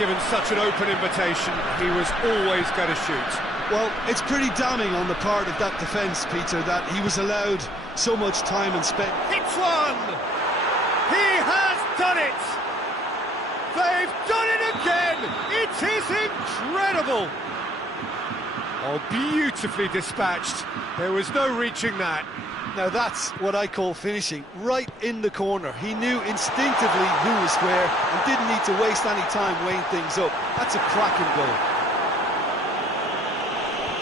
Given such an open invitation, he was always going to shoot. Well, it's pretty damning on the part of that defence, Peter, that he was allowed so much time and space. It's one! He has done it! They've done it again! It is incredible! Oh, beautifully dispatched. There was no reaching that. Now that's what I call finishing, right in the corner. He knew instinctively who was where and didn't need to waste any time weighing things up. That's a cracking goal.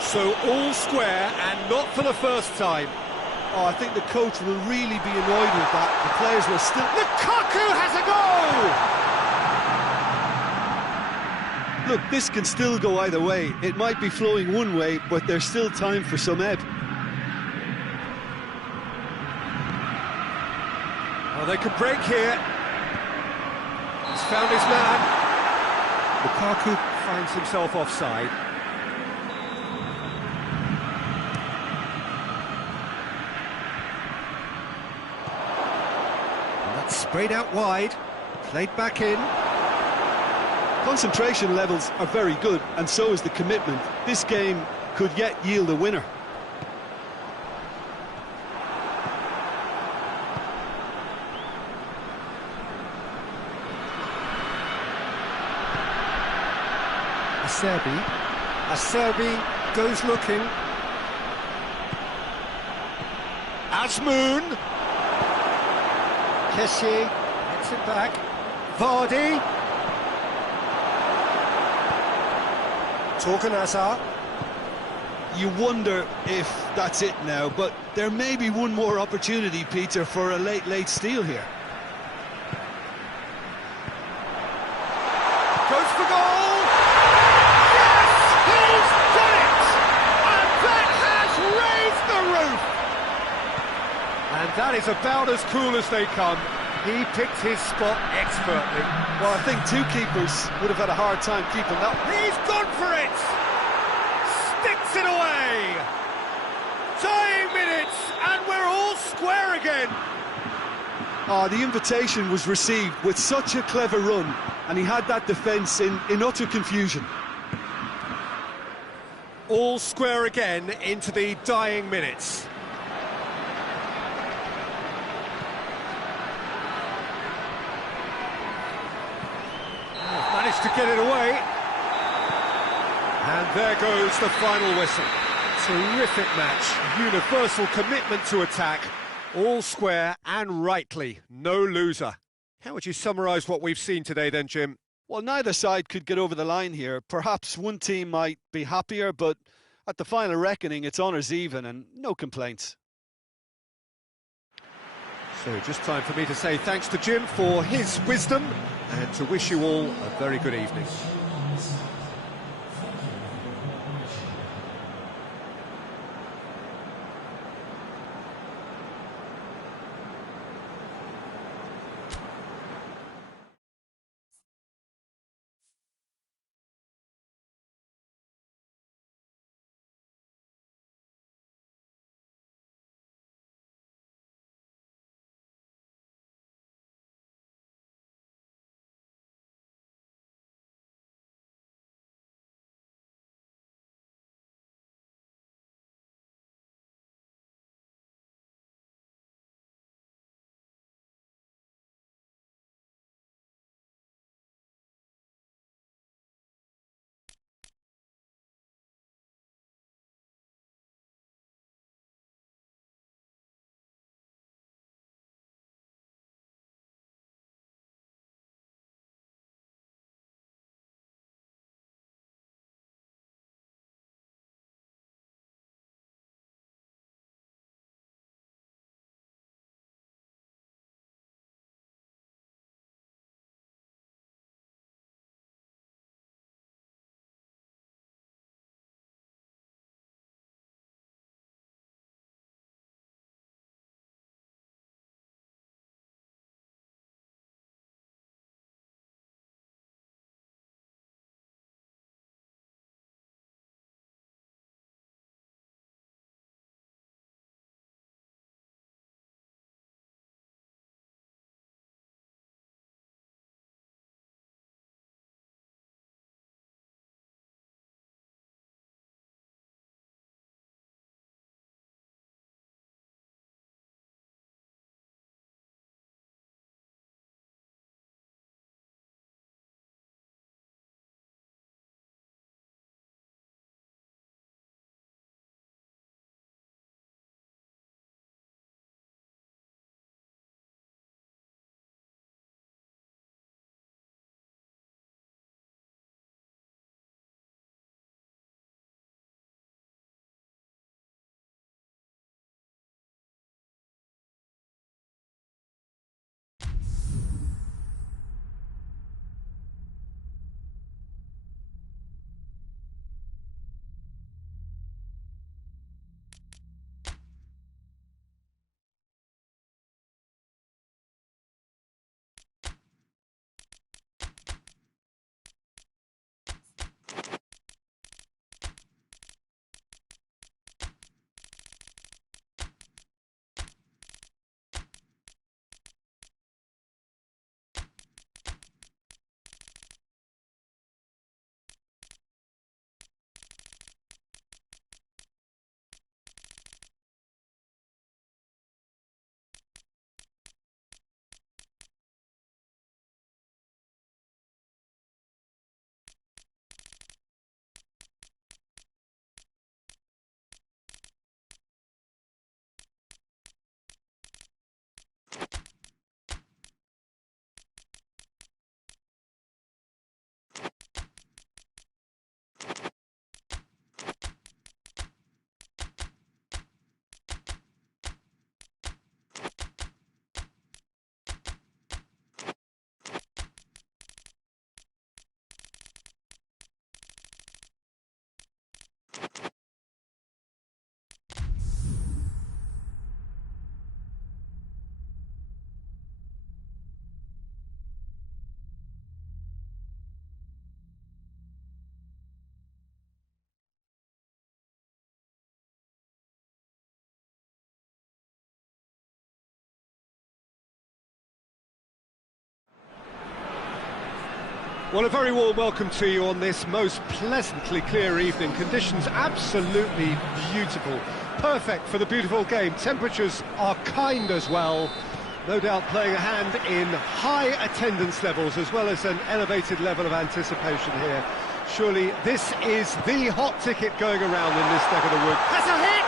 So all square and not for the first time. Oh, I think the coach will really be annoyed with that. The players will still... Lukaku has a goal! Look, this can still go either way. It might be flowing one way, but there's still time for some ebb. Oh, they could break here. He's found his man. Lukaku finds himself offside. And that's sprayed out wide, played back in. Concentration levels are very good, and so is the commitment. This game could yet yield a winner. Acerbi goes looking. Asmoon. Kessie gets it back. Vardy. Torganazar. You wonder if that's it now, but there may be one more opportunity, Peter, for a late steal here. Goes for goal! Yes! He's done it! And that has raised the roof! And that is about as cool as they come. He picked his spot expertly. Well, I think two keepers would have had a hard time keeping that. He's gone for it! Sticks it away! Dying minutes, and we're all square again! The invitation was received with such a clever run, and he had that defence in utter confusion. All square again into the dying minutes. Managed to get it away. And there goes the final whistle. Terrific match. Universal commitment to attack. All square and rightly. No loser. How would you summarise what we've seen today then, Jim? Well, neither side could get over the line here. Perhaps one team might be happier, but at the final reckoning, it's honours even and no complaints. So just time for me to say thanks to Jim for his wisdom and to wish you all a very good evening. Well, a very warm welcome to you on this most pleasantly clear evening. Conditions absolutely beautiful. Perfect for the beautiful game. Temperatures are kind as well. No doubt playing a hand in high attendance levels as well as an elevated level of anticipation here. Surely this is the hot ticket going around in this neck of the woods. Has a hit!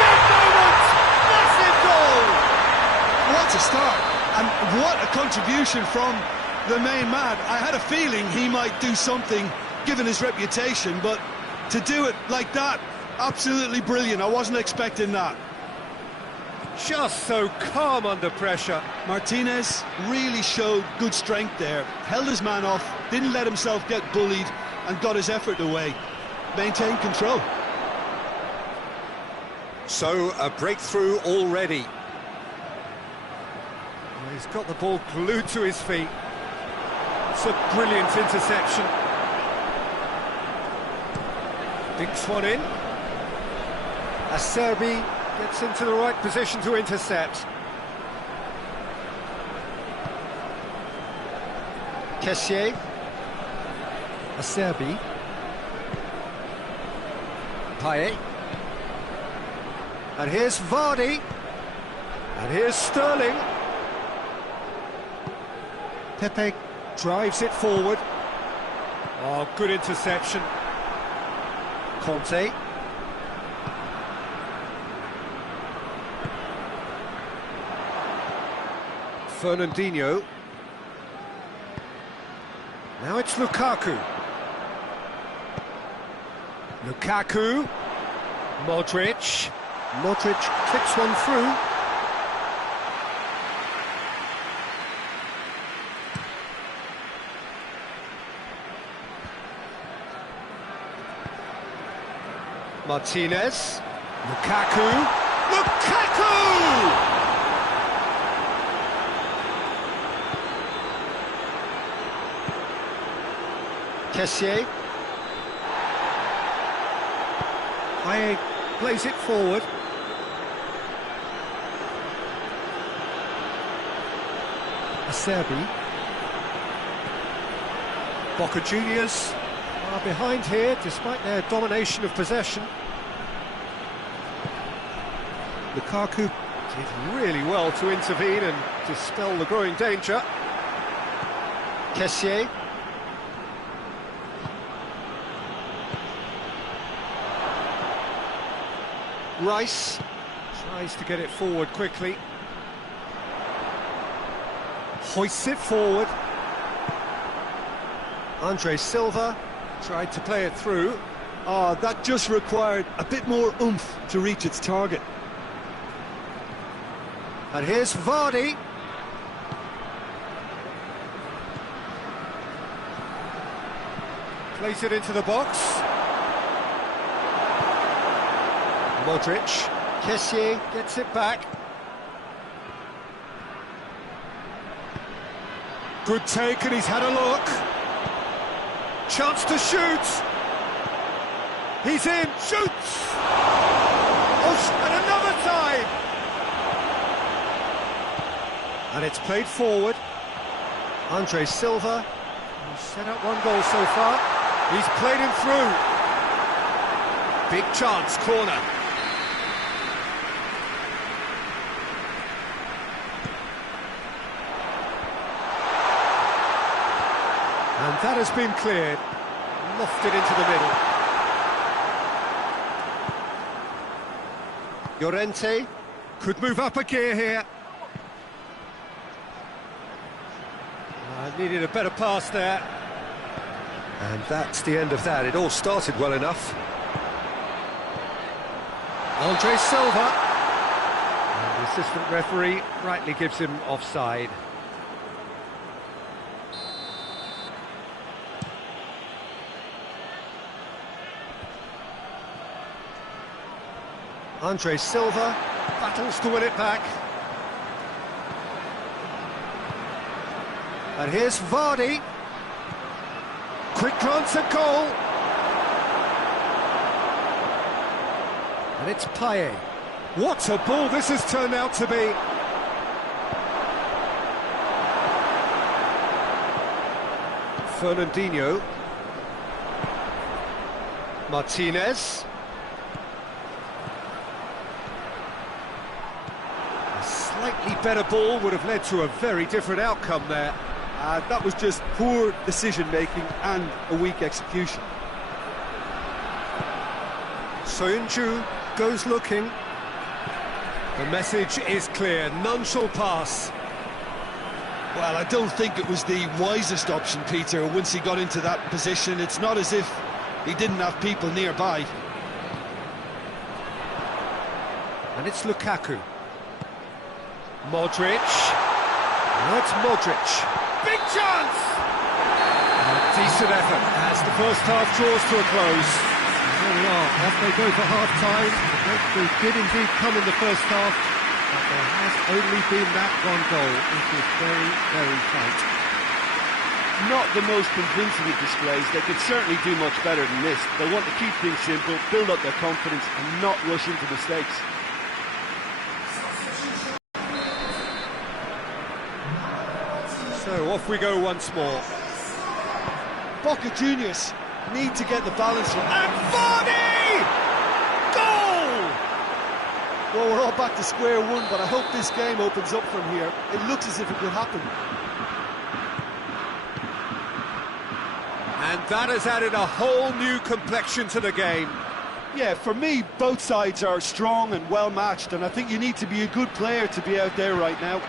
Big moment! Massive goal! What a start, and what a contribution from the main man. I had a feeling he might do something given his reputation, but to do it like that, absolutely brilliant. I wasn't expecting that. Just so calm under pressure. Martinez really showed good strength there, held his man off, didn't let himself get bullied, and got his effort away. Maintained control. So a breakthrough already. Well, he's got the ball glued to his feet. It's a brilliant interception. Dinks one in. Acerbi gets into the right position to intercept. Kessié. Acerbi. Payet. And here's Vardy. And here's Sterling. Pepe drives it forward. Oh, good interception. Conte. Fernandinho. Now it's Lukaku. Lukaku. Modric. Modric clips one through. Martinez. Lukaku. Lukaku! Kessié. Payet plays it forward. Acerbi. Boca Juniors are behind here despite their domination of possession. Lukaku did really well to intervene and dispel the growing danger. Kessié. Rice tries to get it forward quickly. Hoists it forward. Andre Silva tried to play it through. That just required a bit more oomph to reach its target. And here's Vardy. Plays it into the box. Modric. Kessié gets it back. Good take, and he's had a look. Chance to shoot. He's in. Shoots. Oh, and another time. And it's played forward. Andre Silva. He's set up one goal so far. He's played him through. Big chance, corner. And that has been cleared, lofted into the middle. Llorente could move up a gear here. Needed a better pass there. And that's the end of that. It all started well enough. Andre Silva. And the assistant referee rightly gives him offside. Andre Silva battles to win it back. And here's Vardy. Quick glance at goal. And it's Payet. What a ball this has turned out to be. Fernandinho. Martinez. A slightly better ball would have led to a very different outcome there. That was just poor decision-making and a weak execution. Soyuncu goes looking. The message is clear, none shall pass. Well, I don't think it was the wisest option, Peter, once he got into that position. It's not as if he didn't have people nearby. And it's Lukaku. Modric. Now it's Modric. Big chance! A decent effort as the first half draws to a close. Here we are, as they go for half-time. The breakthrough did indeed come in the first half, but there has only been that one goal. It is very, very tight. Not the most convincing of displays. They could certainly do much better than this. They want to keep things simple, build up their confidence and not rush into mistakes. So off we go once more. Boca Juniors need to get the balance right. And Vardy! Goal! Well, we're all back to square one, but I hope this game opens up from here. It looks as if it could happen. And that has added a whole new complexion to the game. Yeah, for me, both sides are strong and well matched, and I think you need to be a good player to be out there right now.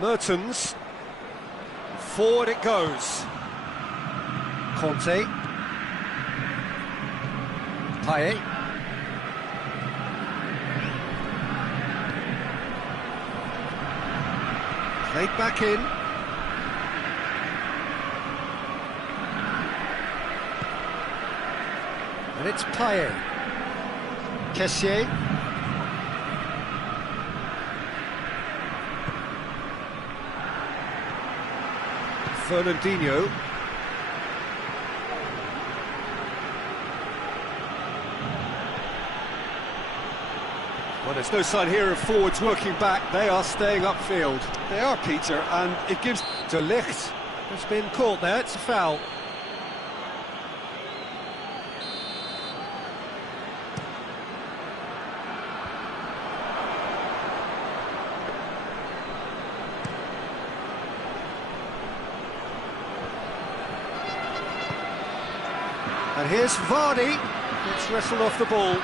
Mertens, forward it goes. Conte, Payet, played back in. And it's Payet, Kessié. Fernandinho. Well, there's no sign here of forwards working back. They are staying upfield. They are, Peter, and it gives... De Ligt has been caught there. It's a foul. And here's Vardy. It's wrestled off the ball.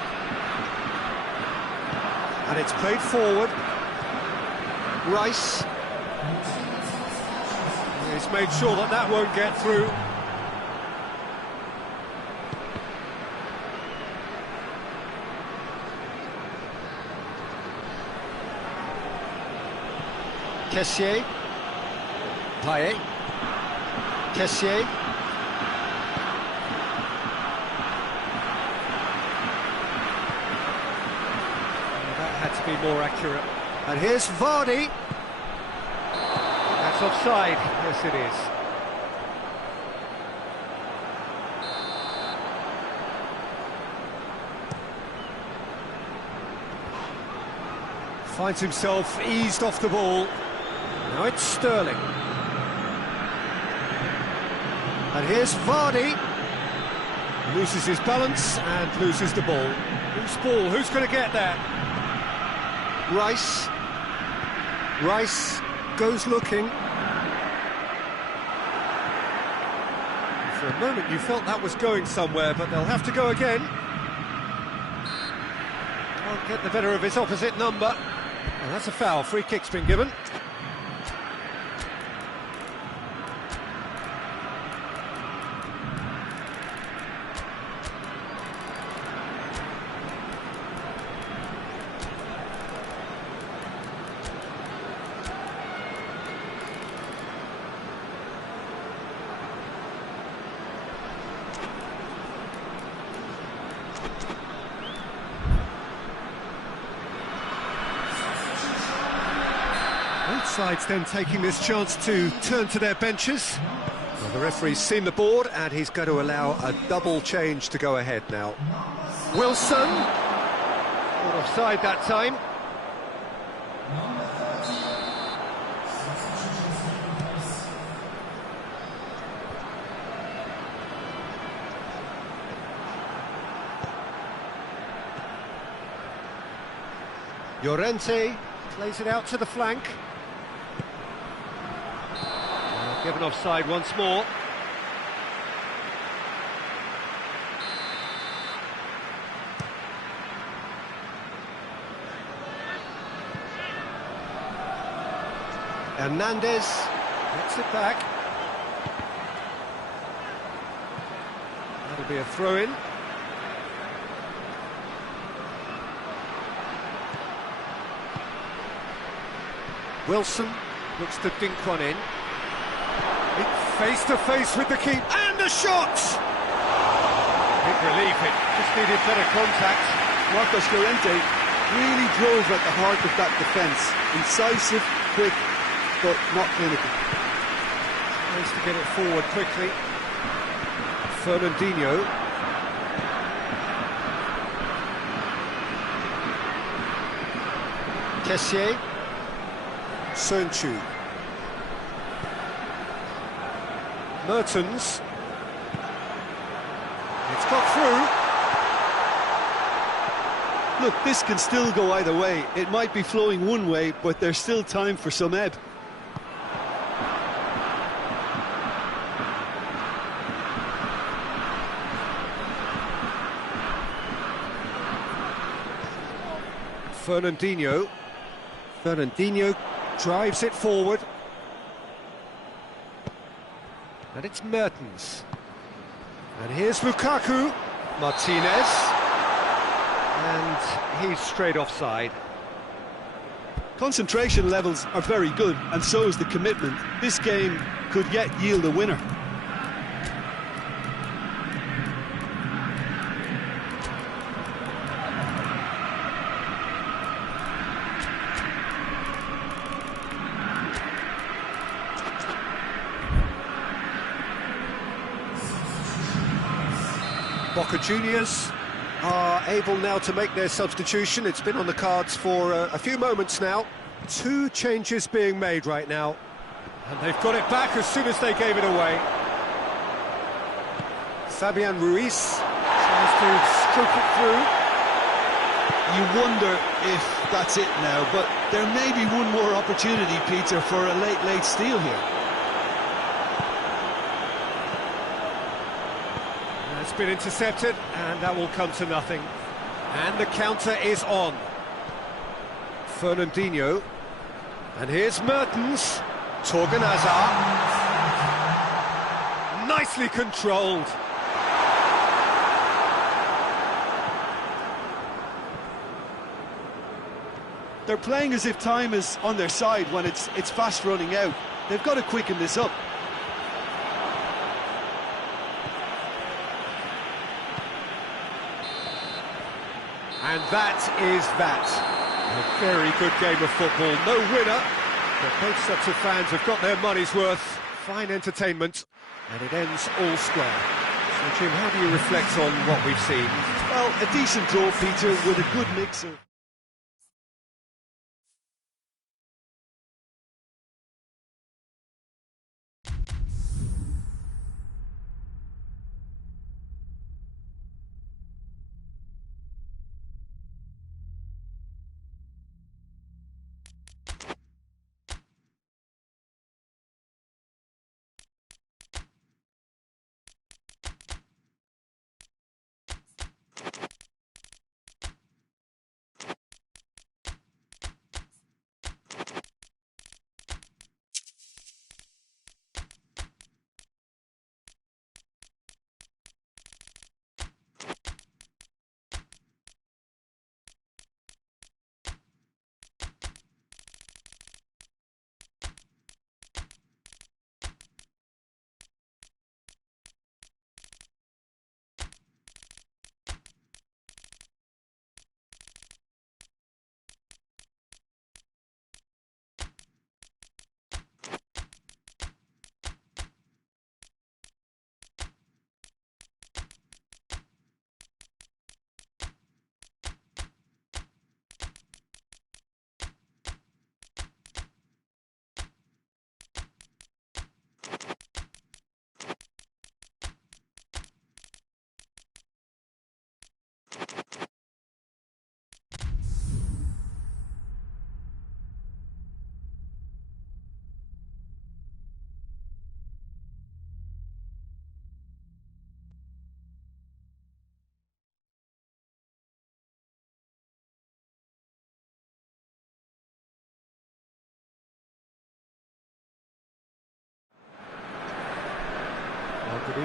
And it's played forward. Rice. He's made sure that that won't get through. Kessié. Payet. Kessié. Had to be more accurate. And here's Vardy. That's offside. Yes, it is. Finds himself eased off the ball. Now it's Sterling. And here's Vardy. Loses his balance and loses the ball. Who's ball? Who's going to get there? Rice. Rice goes looking. For a moment you felt that was going somewhere, but they'll have to go again. Can't get the better of his opposite number. Well, that's a foul. Free kick's been given. Both sides then taking this chance to turn to their benches. Well, the referee's seen the board and he's going to allow a double change to go ahead now. Wilson. Not offside that time. Llorente plays it out to the flank. Given offside once more. Hernandez gets it back. That'll be a throw-in. Wilson looks to dink one in. Face to face with the keeper, and the shot! Big relief, it just needed better contact. Marcos Llorente really drove at the heart of that defence. Incisive, quick, but not clinical. Tries to get it forward quickly. Fernandinho. Kessié. Sönchu. Mertens. It's got through. Look, this can still go either way. It might be flowing one way, but there's still time for some ebb. Fernandinho. Fernandinho drives it forward. And it's Mertens. And here's Lukaku. Martinez. And he's straight offside. Concentration levels are very good, and so is the commitment. This game could yet yield a winner. Boca Juniors are able now to make their substitution. It's been on the cards for a few moments now. 2 changes being made right now. And they've got it back as soon as they gave it away. Fabian Ruiz tries to stroke it through. You wonder if that's it now, but there may be one more opportunity, Peter, for a late steal here. It's been intercepted, and that will come to nothing. And the counter is on. Fernandinho. And here's Mertens. Torgan Hazard. Nicely controlled. They're playing as if time is on their side when it's fast running out. They've got to quicken this up. And that is that. A very good game of football. No winner, but both sets of fans have got their money's worth. Fine entertainment, and it ends all square. So, Jim, how do you reflect on what we've seen? Well, a decent draw, Peter, with a good mix of...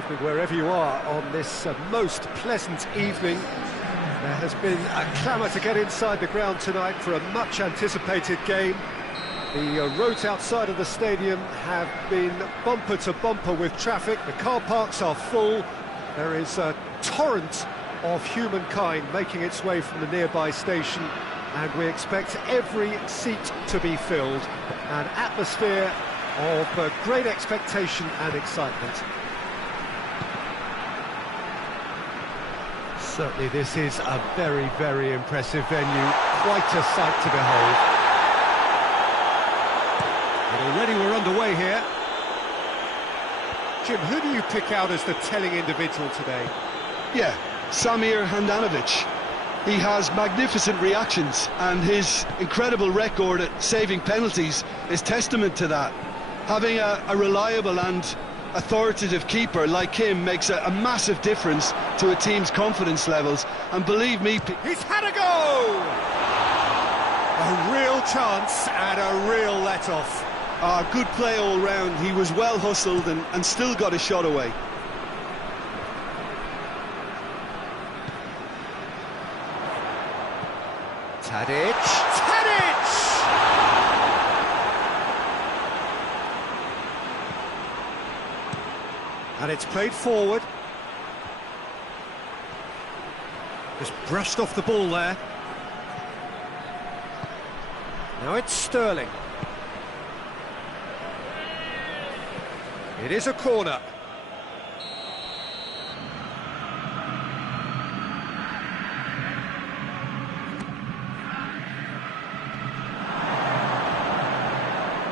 evening wherever you are on this most pleasant evening. There has been a clamour to get inside the ground tonight for a much anticipated game. The roads outside of the stadium have been bumper to bumper with traffic. The car parks are full. There is a torrent of humankind making its way from the nearby station, and we expect every seat to be filled. An atmosphere of great expectation and excitement. Certainly this is a very, very impressive venue. Quite a sight to behold. And already we're underway here. Jim, who do you pick out as the telling individual today? Yeah, Samir Handanovic. He has magnificent reactions, and his incredible record at saving penalties is testament to that. Having a reliable and authoritative keeper like him makes a massive difference to a team's confidence levels, and believe me... He's had a go! A real chance and a real let-off. Good play all round. He was well hustled and still got a shot away. Tadic! And it's played forward. Just brushed off the ball there. Now it's Sterling. It is a corner.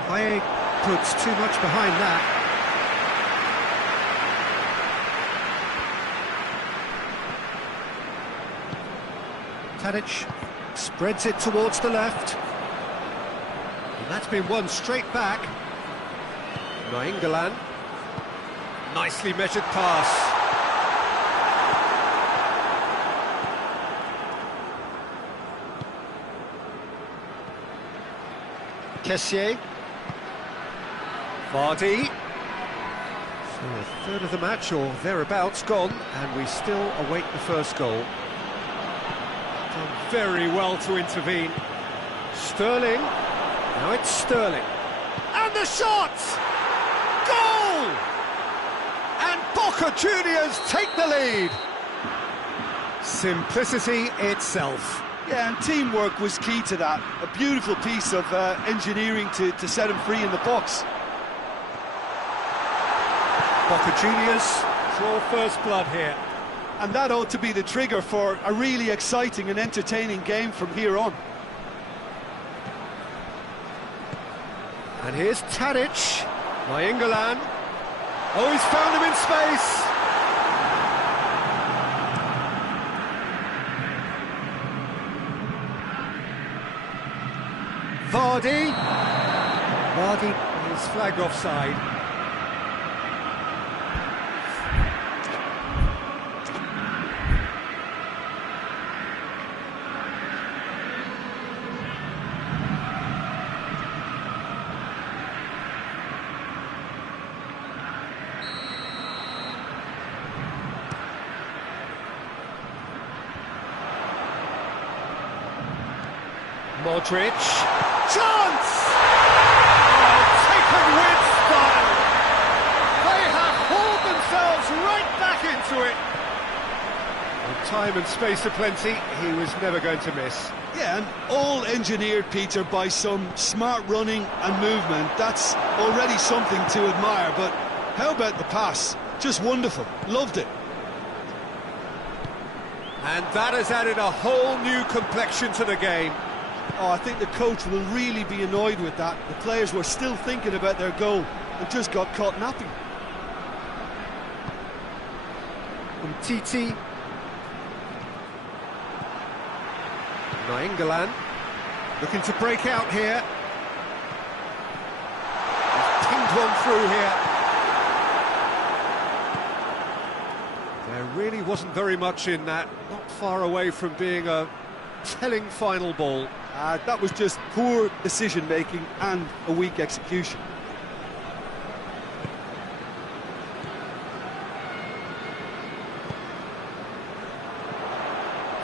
Paye puts too much behind that. Tadic spreads it towards the left. And that's been won straight back. Nainggolan. Nicely measured pass. Kessié. Vardy. So a third of the match or thereabouts gone, and we still await the first goal. Done very well to intervene. Sterling. Now it's Sterling. And the shot! Goal! And Boca Juniors take the lead. Simplicity itself. Yeah, and teamwork was key to that. A beautiful piece of engineering to set him free in the box. Boca Juniors draw first blood here. And that ought to be the trigger for a really exciting and entertaining game from here on. And here's Tadic. Nainggolan. Oh, he's found him in space. Vardy. Vardy is flagged offside. Modric. Chance! Oh, taken with style. They have hauled themselves right back into it. With time and space aplenty, he was never going to miss. Yeah, and all engineered, Peter, by some smart running and movement. That's already something to admire, but how about the pass? Just wonderful. Loved it. And that has added a whole new complexion to the game. Oh, I think the coach will really be annoyed with that. The players were still thinking about their goal and just got caught napping. Titi. Nainggolan looking to break out here. He's pinged one through here. There really wasn't very much in that, not far away from being a telling final ball. That was just poor decision-making and a weak execution.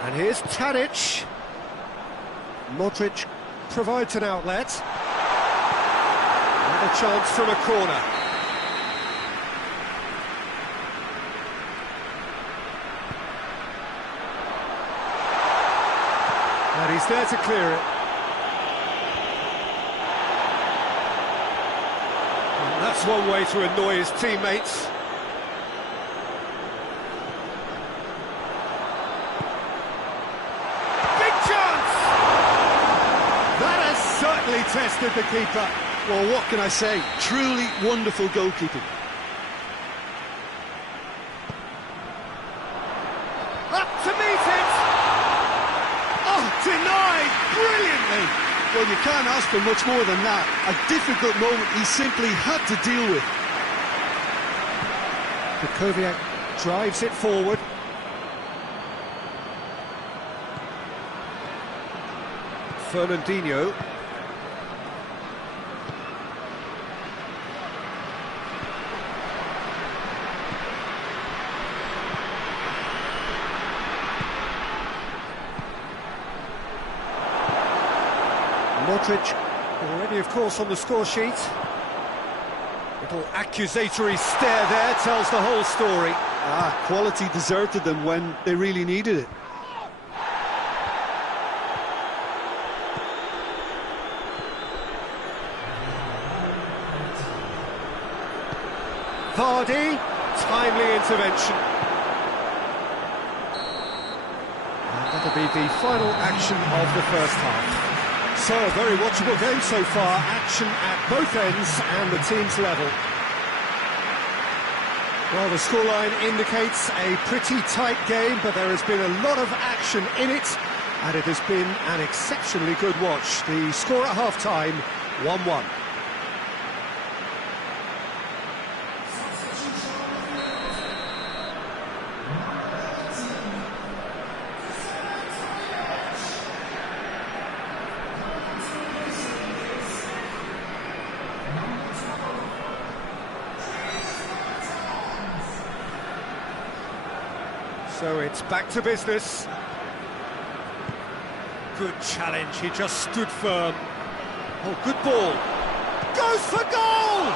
And here's Tadic. Modric provides an outlet. And a chance from a corner. And he's there to clear it. And that's one way to annoy his teammates. Certainly tested the keeper. Well, what can I say? Truly wonderful goalkeeping. Up to meet it! Oh, denied brilliantly! Well, you can't ask for much more than that. A difficult moment he simply had to deal with. Kukoviak drives it forward. Fernandinho. Modric, already of course on the score sheet. Little accusatory stare there tells the whole story. Quality deserted them when they really needed it. Vardy, timely intervention. And that'll be the final action of the first half. So, a very watchable game so far, action at both ends and the team's level. Well, the scoreline indicates a pretty tight game, but there has been a lot of action in it, and it has been an exceptionally good watch. The score at half-time, 1-1. So it's back to business. Good challenge, he just stood firm. Oh, good ball. Goes for goal!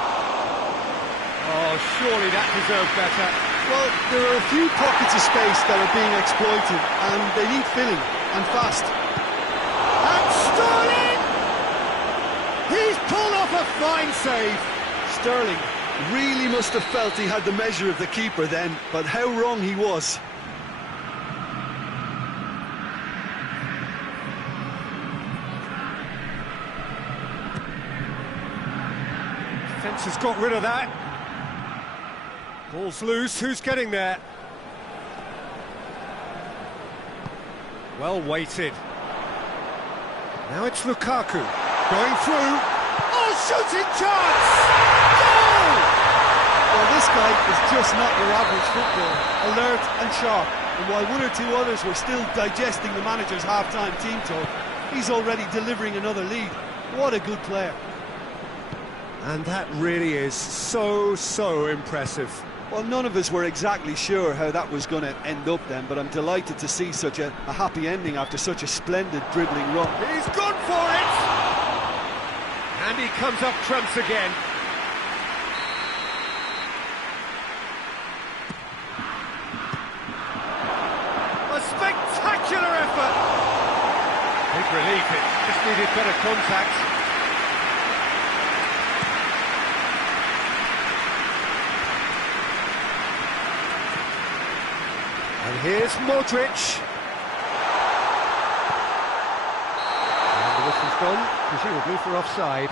Oh, surely that deserved better. Well, there are a few pockets of space that are being exploited, and they need filling, and fast. And Sterling! He's pulled off a fine save. Sterling really must have felt he had the measure of the keeper then, but how wrong he was. Defence has got rid of that. Ball's loose, who's getting there? Well weighted. Now it's Lukaku, going through. Oh, shooting chance! Goal! Well, this guy is just not your average footballer, alert and sharp. And while one or two others were still digesting the manager's half-time team talk, he's already delivering another lead. What a good player. And that really is so impressive. Well, none of us were exactly sure how that was going to end up then, but I'm delighted to see such a happy ending after such a splendid dribbling run. He's gone for it! And he comes up trumps again. A spectacular effort! Big relief, it just needed better contact. And here's Modric. And the whistle's gone, presumably for offside.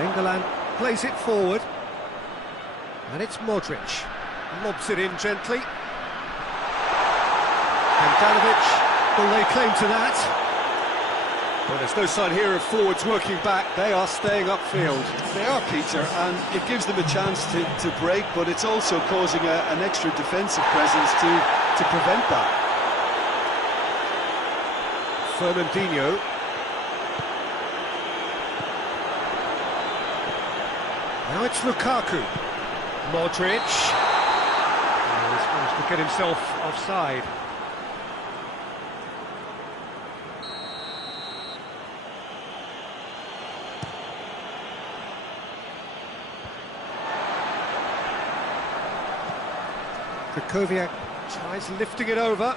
England plays it forward. And it's Modric. Lobs it in gently. Handanovic will lay claim to that. Well, there's no sign here of forwards working back. They are staying upfield. They are, Peter, and it gives them a chance to break, but it's also causing an extra defensive presence to prevent that. Fernandinho. Now it's Lukaku. Modric. Oh, he's managed to get himself offside. Krakowiak tries lifting it over.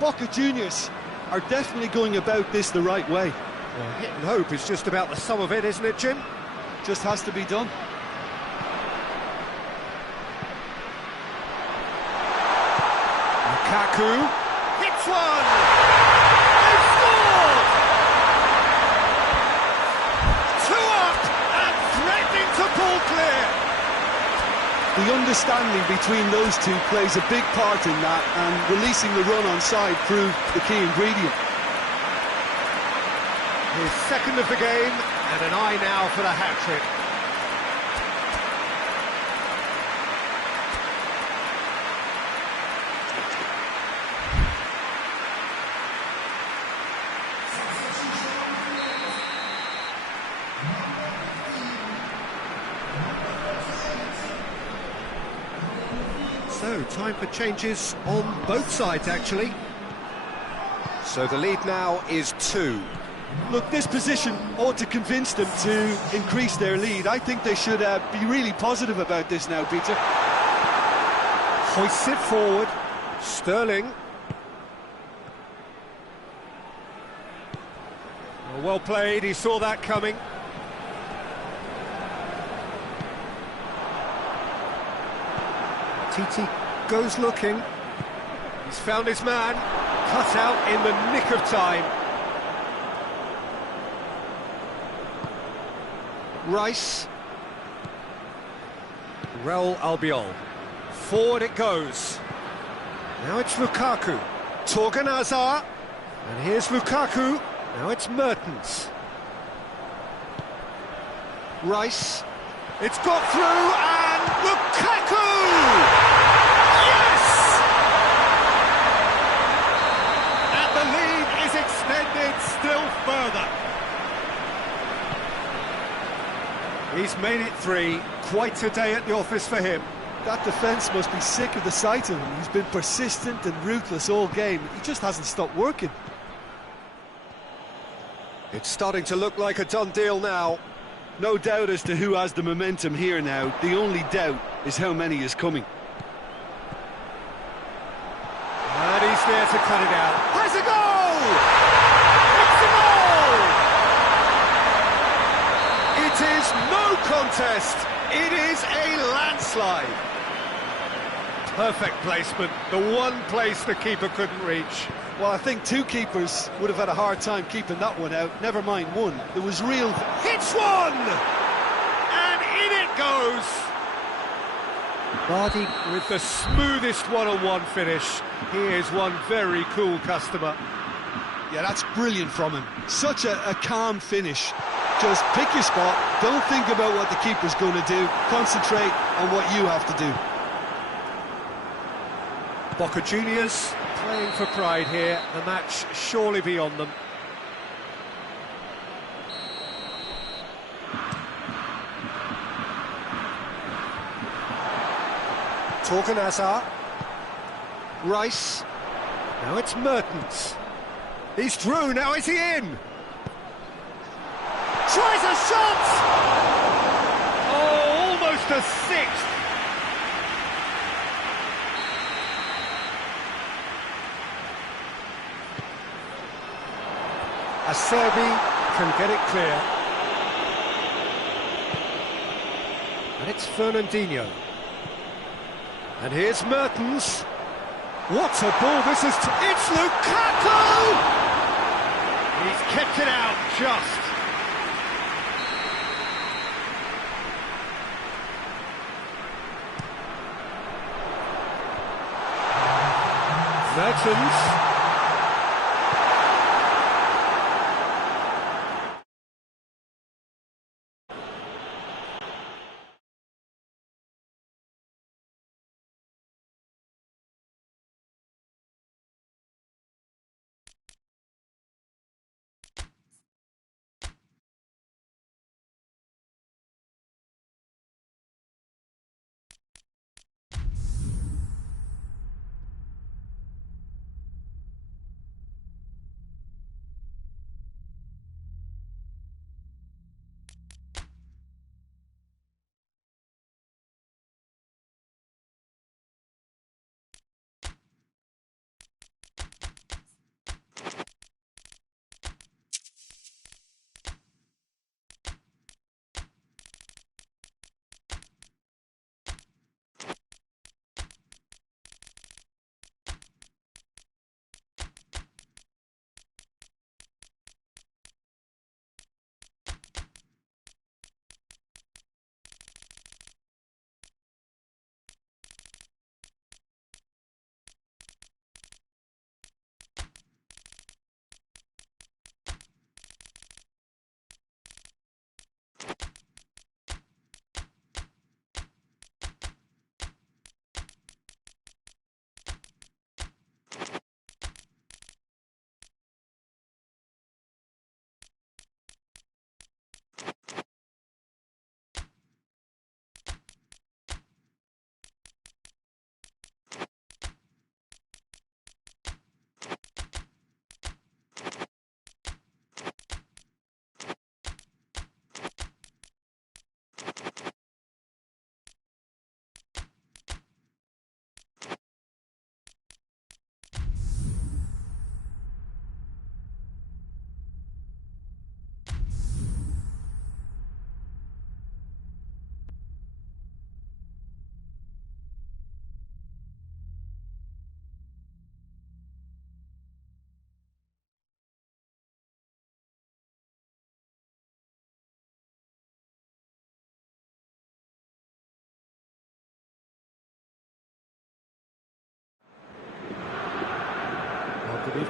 Boca Juniors are definitely going about this the right way. Well, hit and hope is just about the sum of it, isn't it, Jim? Just has to be done. Lukaku hits one! They've scored! 2 up and threatening to pull clear! The understanding between those two plays a big part in that, and releasing the run on side proved the key ingredient. His second of the game, and an eye now for the hat-trick. So, time for changes on both sides, actually. So the lead now is 2. Look, this position ought to convince them to increase their lead. I think they should be really positive about this now, Peter. Hoists it forward. Sterling. Well played, he saw that coming. Titi goes looking. He's found his man. Cut out in the nick of time. Rice. Raul Albiol. Forward it goes. Now it's Lukaku. Torgan Hazard. And here's Lukaku. Now it's Mertens. Rice. It's got through and Lukaku! Yes! And the lead is extended still further. He's made it 3. Quite a day at the office for him. That defence must be sick of the sight of him. He's been persistent and ruthless all game. He just hasn't stopped working. It's starting to look like a done deal now. No doubt as to who has the momentum here now. The only doubt is how many is coming. And he's there to cut it out. Has a goal! It's a goal! It is no contest. It is a landslide. Perfect placement. The one place the keeper couldn't reach. Well, I think 2 keepers would have had a hard time keeping that one out. Never mind 1. There was real... Hits one! And in it goes! Vardy with the smoothest one-on-one finish. He is one very cool customer. Yeah, that's brilliant from him. Such a calm finish. Just pick your spot, don't think about what the keeper's going to do, concentrate on what you have to do. Boca Juniors playing for pride here, the match surely beyond them. Torgan Hazard. Rice. Now it's Mertens. He's through, now is he in? Tries a shot! Oh, almost a 6th. Acerbi can get it clear. And it's Fernandinho. And here's Mertens. What a ball this is! It's Lukaku! He's kept it out just. Mertens.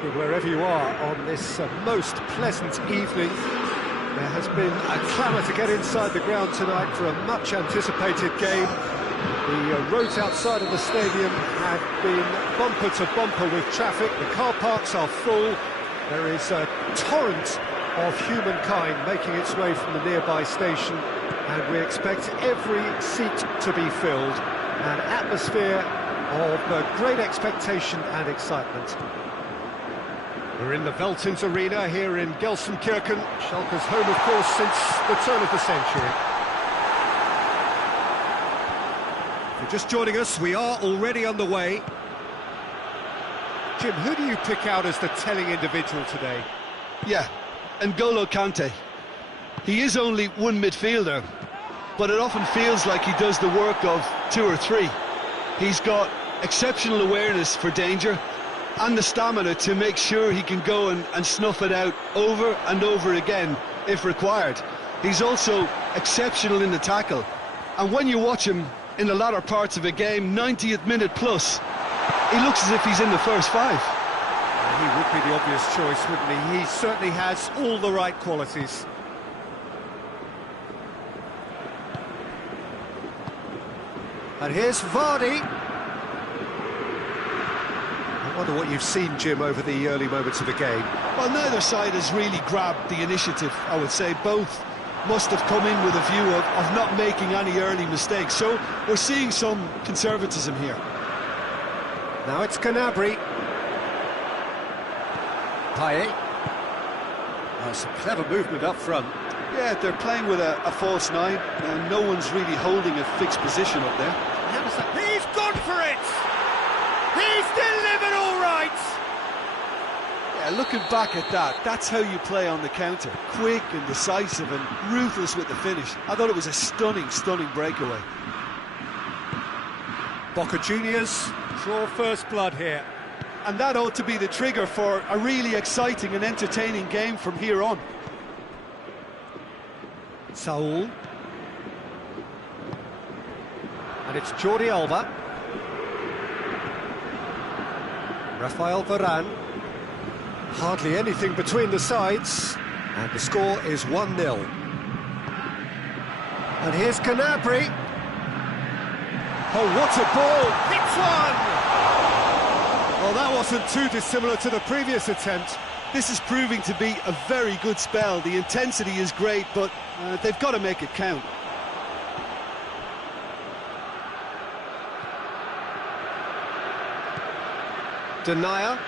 Wherever you are on this most pleasant evening, there has been a clamour to get inside the ground tonight for a much-anticipated game. The roads outside of the stadium have been bumper to bumper with traffic. The car parks are full. There is a torrent of humankind making its way from the nearby station, and we expect every seat to be filled. An atmosphere of great expectation and excitement. We're in the Veltins Arena here in Gelsenkirchen, Schalke's home, of course, since the turn of the century. If you're just joining us, we are already underway. Jim, who do you pick out as the telling individual today? Yeah, N'Golo Kante. He is only one midfielder, but it often feels like he does the work of two or three. He's got exceptional awareness for danger and the stamina to make sure he can go and snuff it out over and over again if required. He's also exceptional in the tackle, and when you watch him in the latter parts of a game, 90th minute plus, he looks as if he's in the first five. He would be the obvious choice, wouldn't he? He certainly has all the right qualities. And here's Vardy. I wonder what you've seen, Jim, over the early moments of the game. Well, neither side has really grabbed the initiative, I would say. Both must have come in with a view of not making any early mistakes. So we're seeing some conservatism here. Now it's Gnabry. Payet. Some clever movement up front. Yeah, they're playing with a false nine, and no one's really holding a fixed position up there. He's gone for it! He's delivered all right! Yeah, looking back at that, that's how you play on the counter. Quick and decisive and ruthless with the finish. I thought it was a stunning, stunning breakaway. Boca Juniors draw first blood here. And that ought to be the trigger for a really exciting and entertaining game from here on. Saul. And it's Jordi Alba. Rafael Varane. Hardly anything between the sides, and the score is 1-0. And here's Gnabry. Oh, what a ball! Hits one! Well, that wasn't too dissimilar to the previous attempt. This is proving to be a very good spell. The intensity is great, but they've got to make it count. Denier.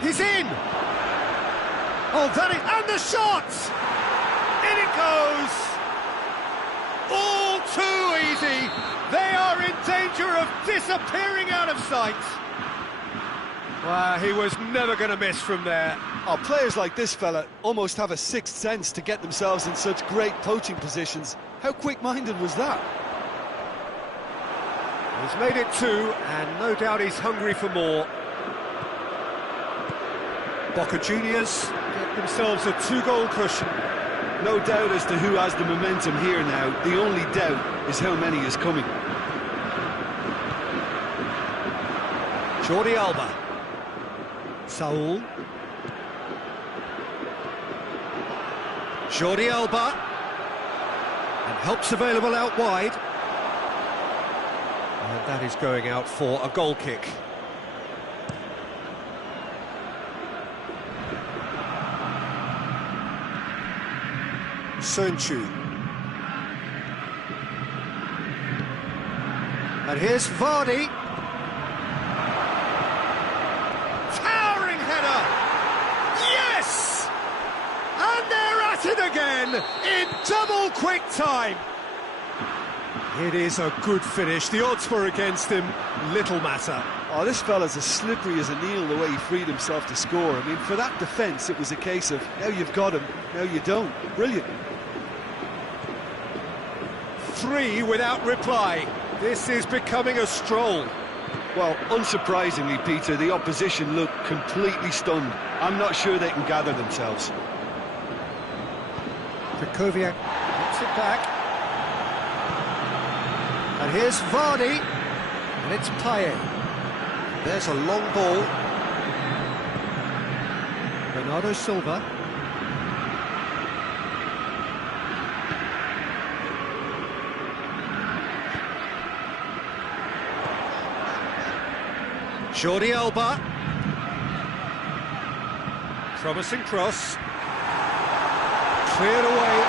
He's in! Oh, that is... And the shot! In it goes! All too easy! They are in danger of disappearing out of sight! Well, he was never going to miss from there. Oh, players like this fella almost have a sixth sense to get themselves in such great poaching positions. How quick-minded was that? He's made it two, and no doubt he's hungry for more. Boca Juniors get themselves a two-goal cushion. No doubt as to who has the momentum here now. The only doubt is how many is coming. Jordi Alba. Saul. Jordi Alba. And help's available out wide. And that is going out for a goal kick. Sönchu. And here's Vardy. Towering header! Yes! And they're at it again in double quick time. It is a good finish. The odds were against him. Little matter. Oh, this fella's as slippery as a needle the way he freed himself to score. I mean, for that defence, it was a case of, now you've got him, now you don't. Brilliant. 3 without reply. This is becoming a stroll. Well, unsurprisingly, Peter, the opposition look completely stunned. I'm not sure they can gather themselves. Krychowiak gets it back. And here's Vardy. And it's Payet. There's a long ball. Bernardo Silva. Jordi Alba. Promising cross. Cleared away.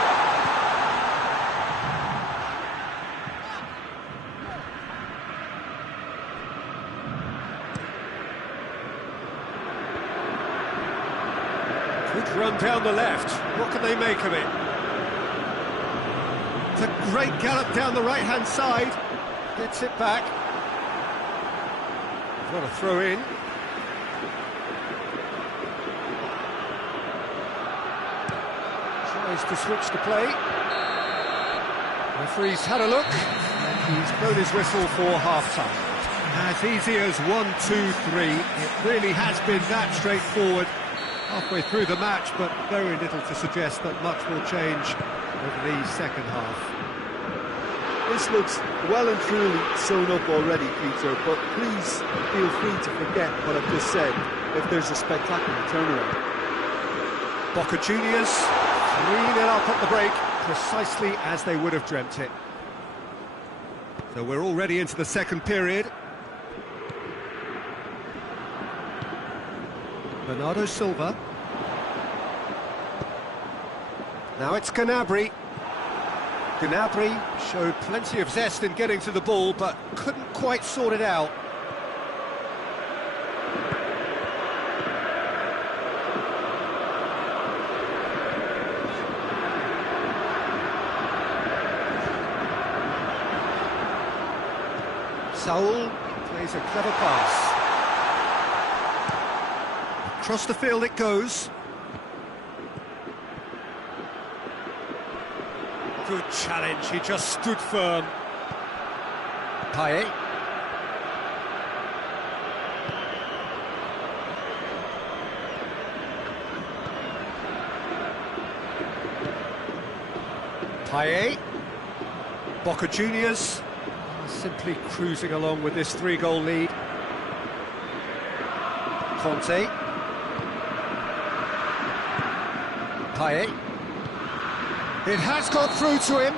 Good run down the left. What can they make of it? It's a great gallop down the right-hand side. Gets it back. Got a throw in. Tries to switch the play. Referee's had a look, and he's blown his whistle for half-time. As easy as 1, 2, 3. It really has been that straightforward halfway through the match, but very little to suggest that much will change over the second half. This looks well and truly sewn up already, Peter, but please feel free to forget what I've just said if there's a spectacular turnaround. Boca Juniors 3-0 up at the break, precisely as they would have dreamt it. So we're already into the second period. Bernardo Silva. Now it's Gnabry. Gnabry showed plenty of zest in getting to the ball, but couldn't quite sort it out. Saul plays a clever pass. Across the field it goes. Good challenge, he just stood firm. Payet. Payet. Boca Juniors simply cruising along with this 3-goal lead. Conte. Payet. It has got through to him.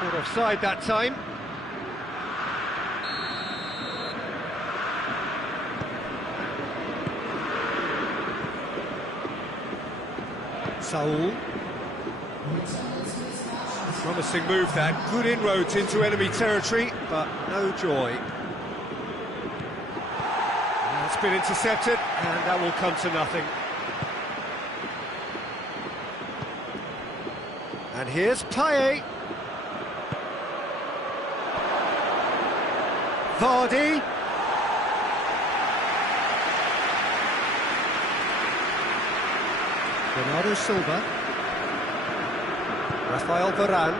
Caught offside that time. Saul. Promising move that. Good inroads into enemy territory, but no joy. Now it's been intercepted, and that will come to nothing. And here's Payet. Vardy. Bernardo Silva. Rafael Varane.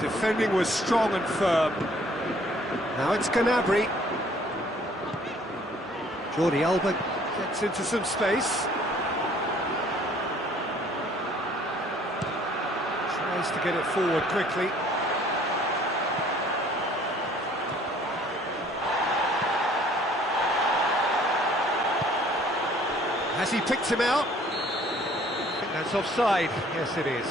Defending was strong and firm. Now it's Gnabry. Jordi Alba gets into some space. Tries to get it forward quickly. Has he picked him out? I think that's offside. Yes, it is.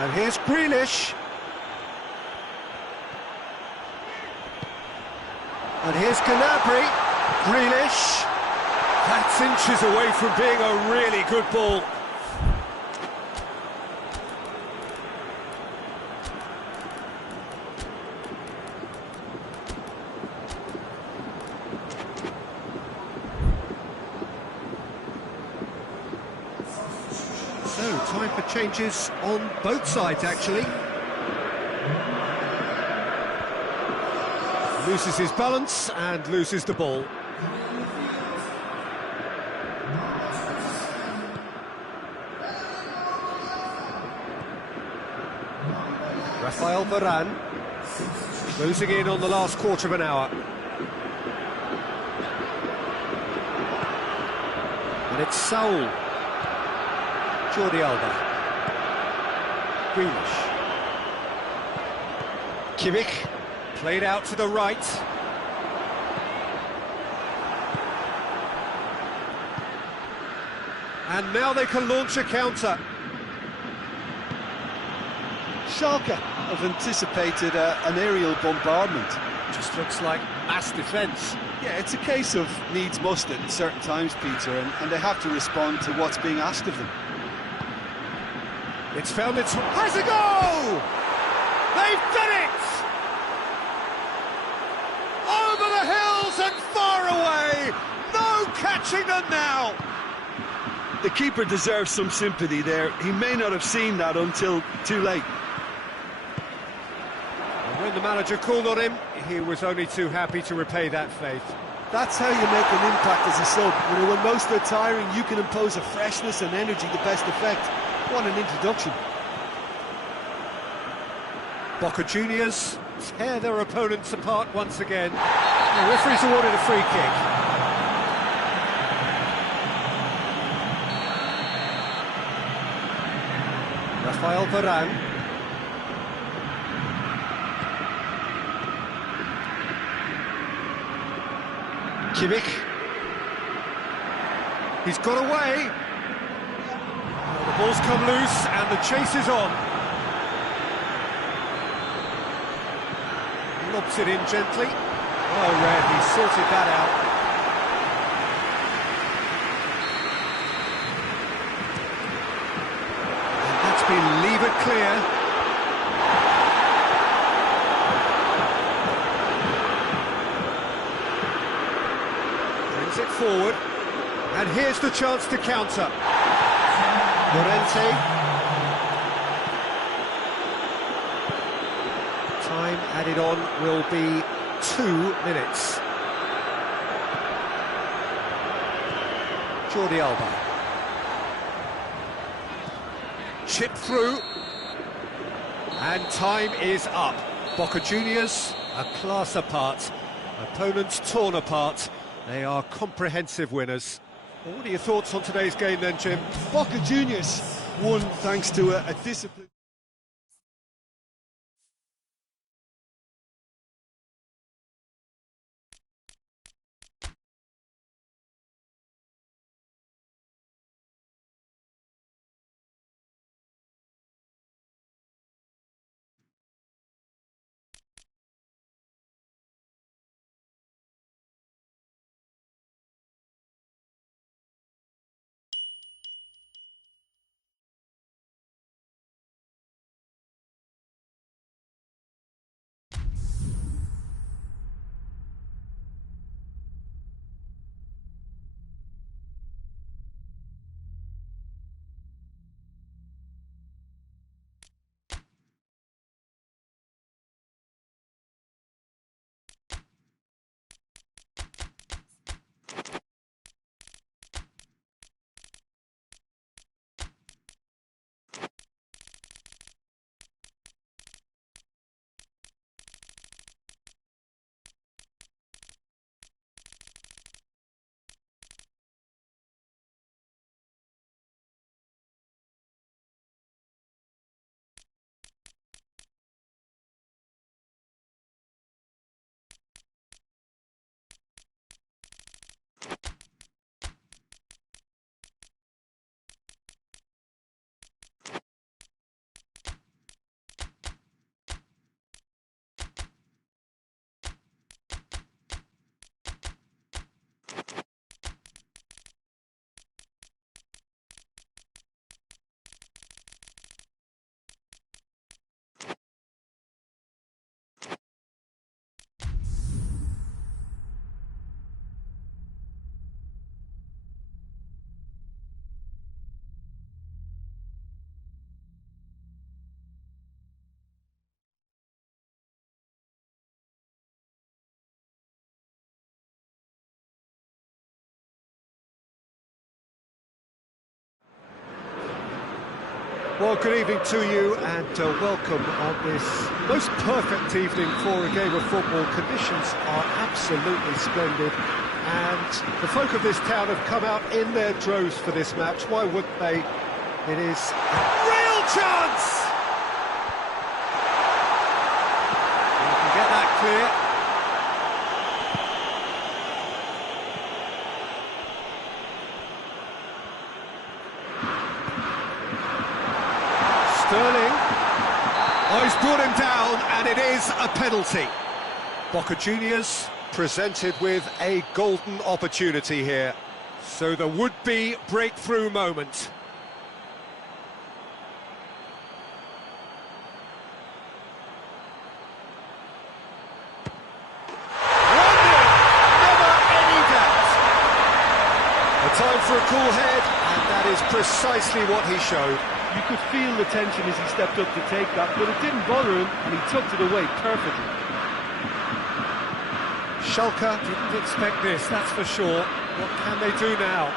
And here's Grealish. And here's Gnabry. Grealish. That's inches away from being a really good ball. So, time for changes on both sides, actually. Loses his balance and loses the ball. Rafael Varane. Losing in on the last quarter of an hour. And it's Saul. Jordi Alba. Grealish. Kimmich. Played out to the right. And now they can launch a counter. Schalke have anticipated an aerial bombardment. Just looks like mass defence. Yeah, it's a case of needs must at certain times, Peter, and they have to respond to what's being asked of them. It's found its... Has a goal! They've done it! Over the hills and far away! No catching them now! The keeper deserves some sympathy there. He may not have seen that until too late. And when the manager called on him, he was only too happy to repay that faith. That's how you make an impact as a sub. You know, when most are tiring, you can impose a freshness and energy to best effect. What an introduction. Boca Juniors tear their opponents apart once again. The referee's awarded a free kick. Rafael Varane. Kimmich. He's got away. The ball's come loose and the chase is on. Lobs it in gently. Oh, Red, he sorted that out. Leave it clear. Brings it forward. And here's the chance to counter. Llorente. Time added on will be 2 minutes. Jordi Alba. Chip through, and time is up. Boca Juniors, a class apart, opponents torn apart. They are comprehensive winners. Well, what are your thoughts on today's game then, Jim? Boca Juniors won thanks to a discipline. Well, good evening to you and welcome on this most perfect evening for a game of football. Conditions are absolutely splendid and the folk of this town have come out in their droves for this match. Why wouldn't they? It is a real chance! You can get that clear. Sterling. Oh, he's brought him down, and it is a penalty. Boca Juniors presented with a golden opportunity here. So the would-be breakthrough moment. Time for a cool head, and that is precisely what he showed. You could feel the tension as he stepped up to take that, but it didn't bother him, and he tucked it away perfectly. Schalke didn't expect this, that's for sure. What can they do now?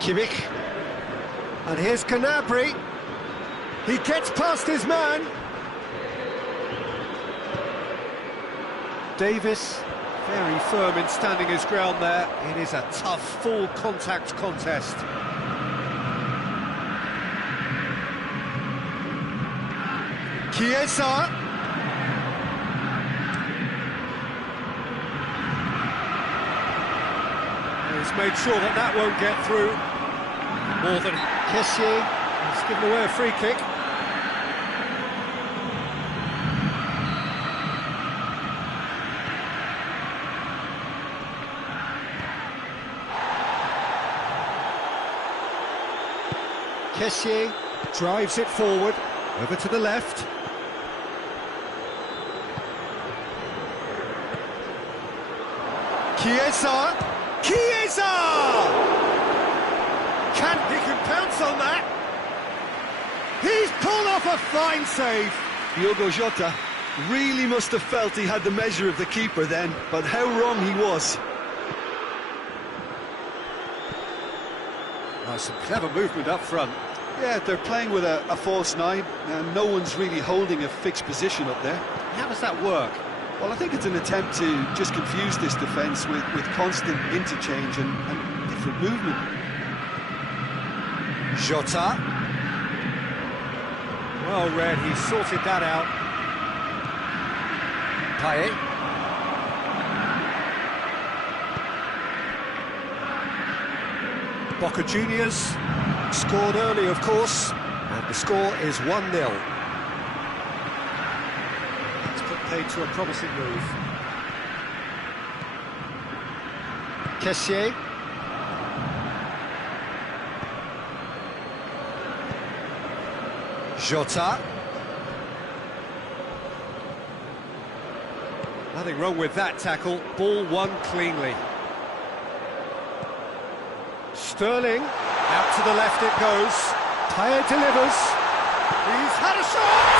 Kimmich. And here's Gnabry. He gets past his man. Davis. Very firm in standing his ground there. It is a tough, full-contact contest. Chiesa. He's made sure that that won't get through. More than Kessié. He's given away a free kick. Kessié drives it forward, over to the left. Chiesa! Chiesa! He can pounce on that. He's pulled off a fine save. Diogo Jota really must have felt he had the measure of the keeper then, but how wrong he was. Oh, some clever movement up front. Yeah, they're playing with a false nine, and no one's really holding a fixed position up there. How does that work? Well, I think it's an attempt to just confuse this defence with constant interchange and different movement. Jota. Well read, he sorted that out. Payet. Boca Juniors scored early, of course, and the score is 1-0. It's put paid to a promising move. Kessié. Jota. Nothing wrong with that tackle. Ball won cleanly. Sterling. Out to the left it goes. Payet delivers. He's had a shot!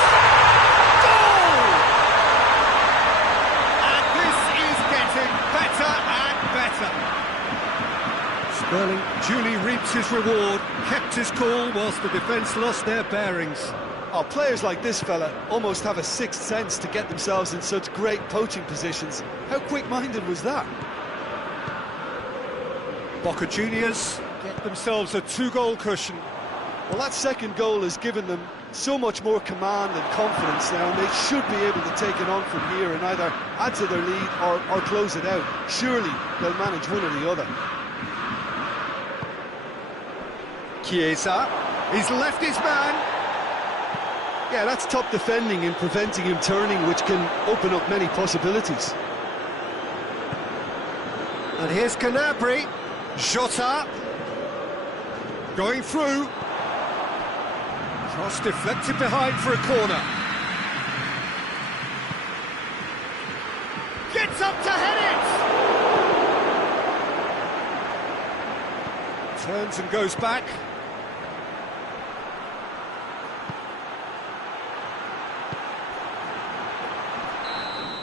Goal! And this is getting better and better. Sterling duly reaps his reward, kept his cool whilst the defence lost their bearings. Oh, players like this fella almost have a sixth sense to get themselves in such great poaching positions. How quick-minded was that? Boca Juniors get themselves a two-goal cushion. Well, that second goal has given them so much more command and confidence now, and they should be able to take it on from here and either add to their lead or close it out. Surely they'll manage one or the other. Chiesa, he's left his man. Yeah, that's top defending and preventing him turning, which can open up many possibilities. And here's Gnabry. Jota. Going through. Cross deflected behind for a corner. Gets up to head it! Turns and goes back.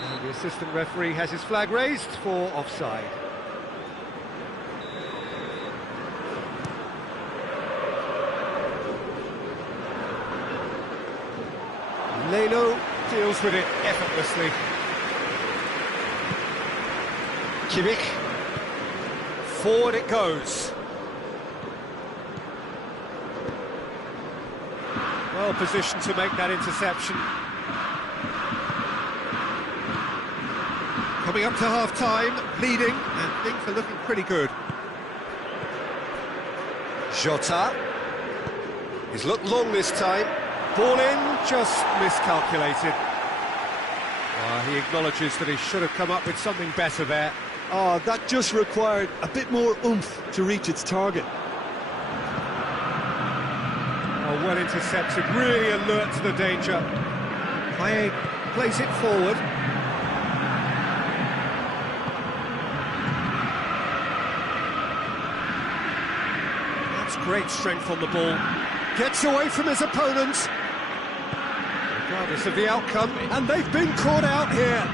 And the assistant referee has his flag raised for offside. Leno deals with it effortlessly. Kimmich. Forward it goes. Well positioned to make that interception. Coming up to half-time, leading, and things are looking pretty good. Jota. He's looked long this time. Ball in, just miscalculated. He acknowledges that he should have come up with something better there. Oh, that just required a bit more oomph to reach its target. Oh, well intercepted, really alert to the danger. Payet plays it forward. That's great strength on the ball. Gets away from his opponents, regardless of the outcome, and they've been caught out here.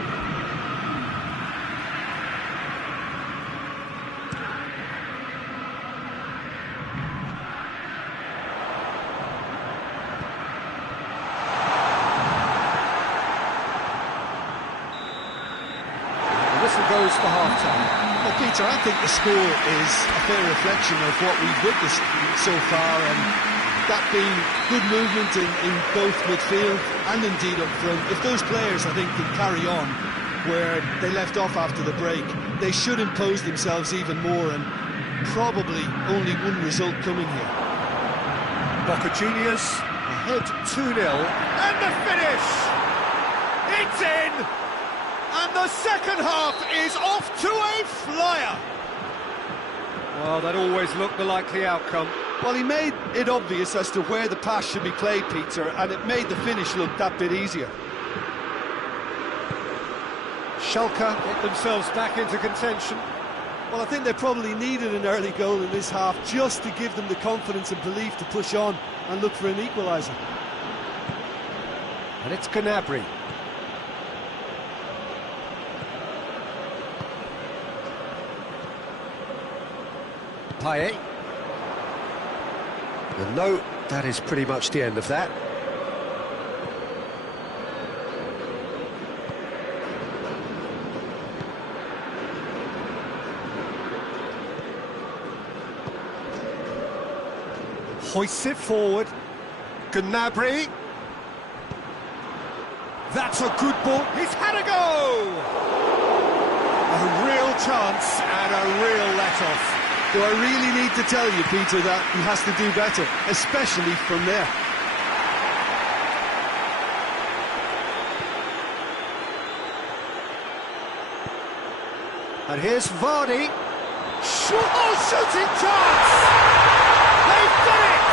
The whistle goes for half-time. Well, Peter, I think the score is a fair reflection of what we've witnessed so far, and that being good movement in both midfield and indeed up front. If those players, I think, can carry on where they left off after the break, they should impose themselves even more, and probably only one result coming here. Boca Juniors ahead 2-0, and the finish! It's in! And the second half is off to a flyer! Well, that always looked the likely outcome. Well, he made it obvious as to where the pass should be played, Peter, and it made the finish look that bit easier. Schalke get themselves back into contention. Well, I think they probably needed an early goal in this half just to give them the confidence and belief to push on and look for an equaliser. And it's Gnabry. Payet. Well, no, that is pretty much the end of that. Hoists it forward. Gnabry. That's a good ball. He's had a go! A real chance and a real let-off. Do I really need to tell you, Peter, that he has to do better, especially from there? And here's Vardy. Oh, shooting chance! They've done it!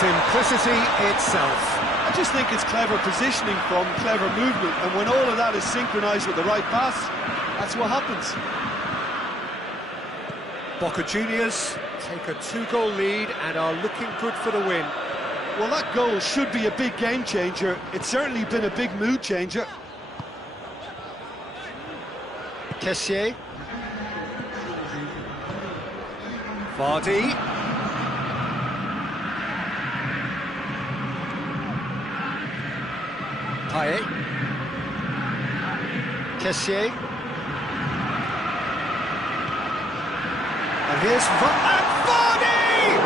Simplicity itself. I just think it's clever positioning from clever movement, and when all of that is synchronised with the right pass, that's what happens. Boca Juniors take a 2-goal lead and are looking good for the win. Well, that goal should be a big game changer. It's certainly been a big mood changer. Kessié. Vardy. Payet. Kessié. And here's Vardy!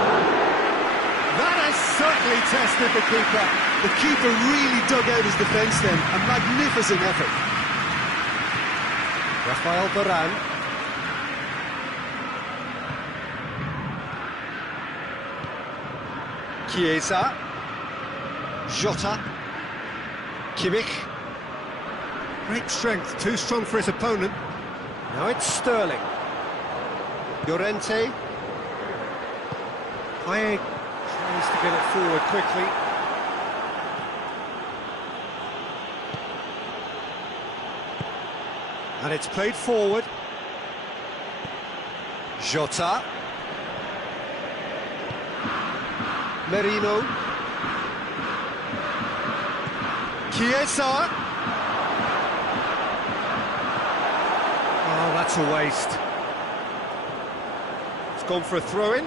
That has certainly tested the keeper. The keeper really dug out his defence then. A magnificent effort. Rafael Varane. Chiesa. Jota. Kimmich. Great strength, too strong for his opponent. Now it's Sterling. Llorente. Payet tries to get it forward quickly. And it's played forward. Jota. Merino. Chiesa. Oh, that's a waste. It's gone for a throw-in.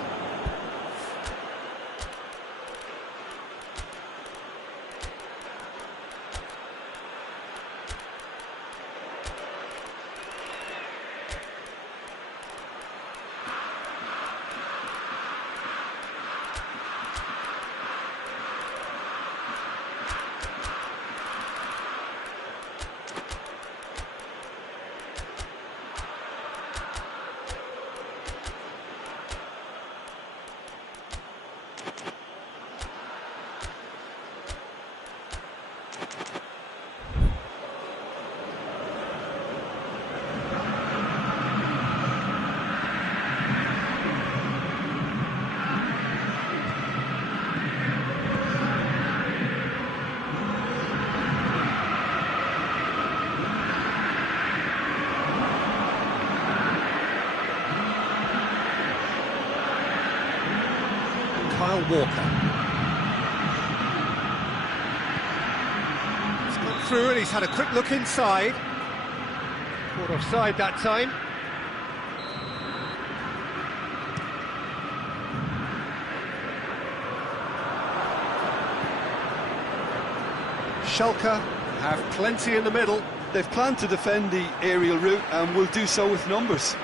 Walker. He's gone through and he's had a quick look inside. Caught offside that time. Schalke have plenty in the middle. They've planned to defend the aerial route and will do so with numbers.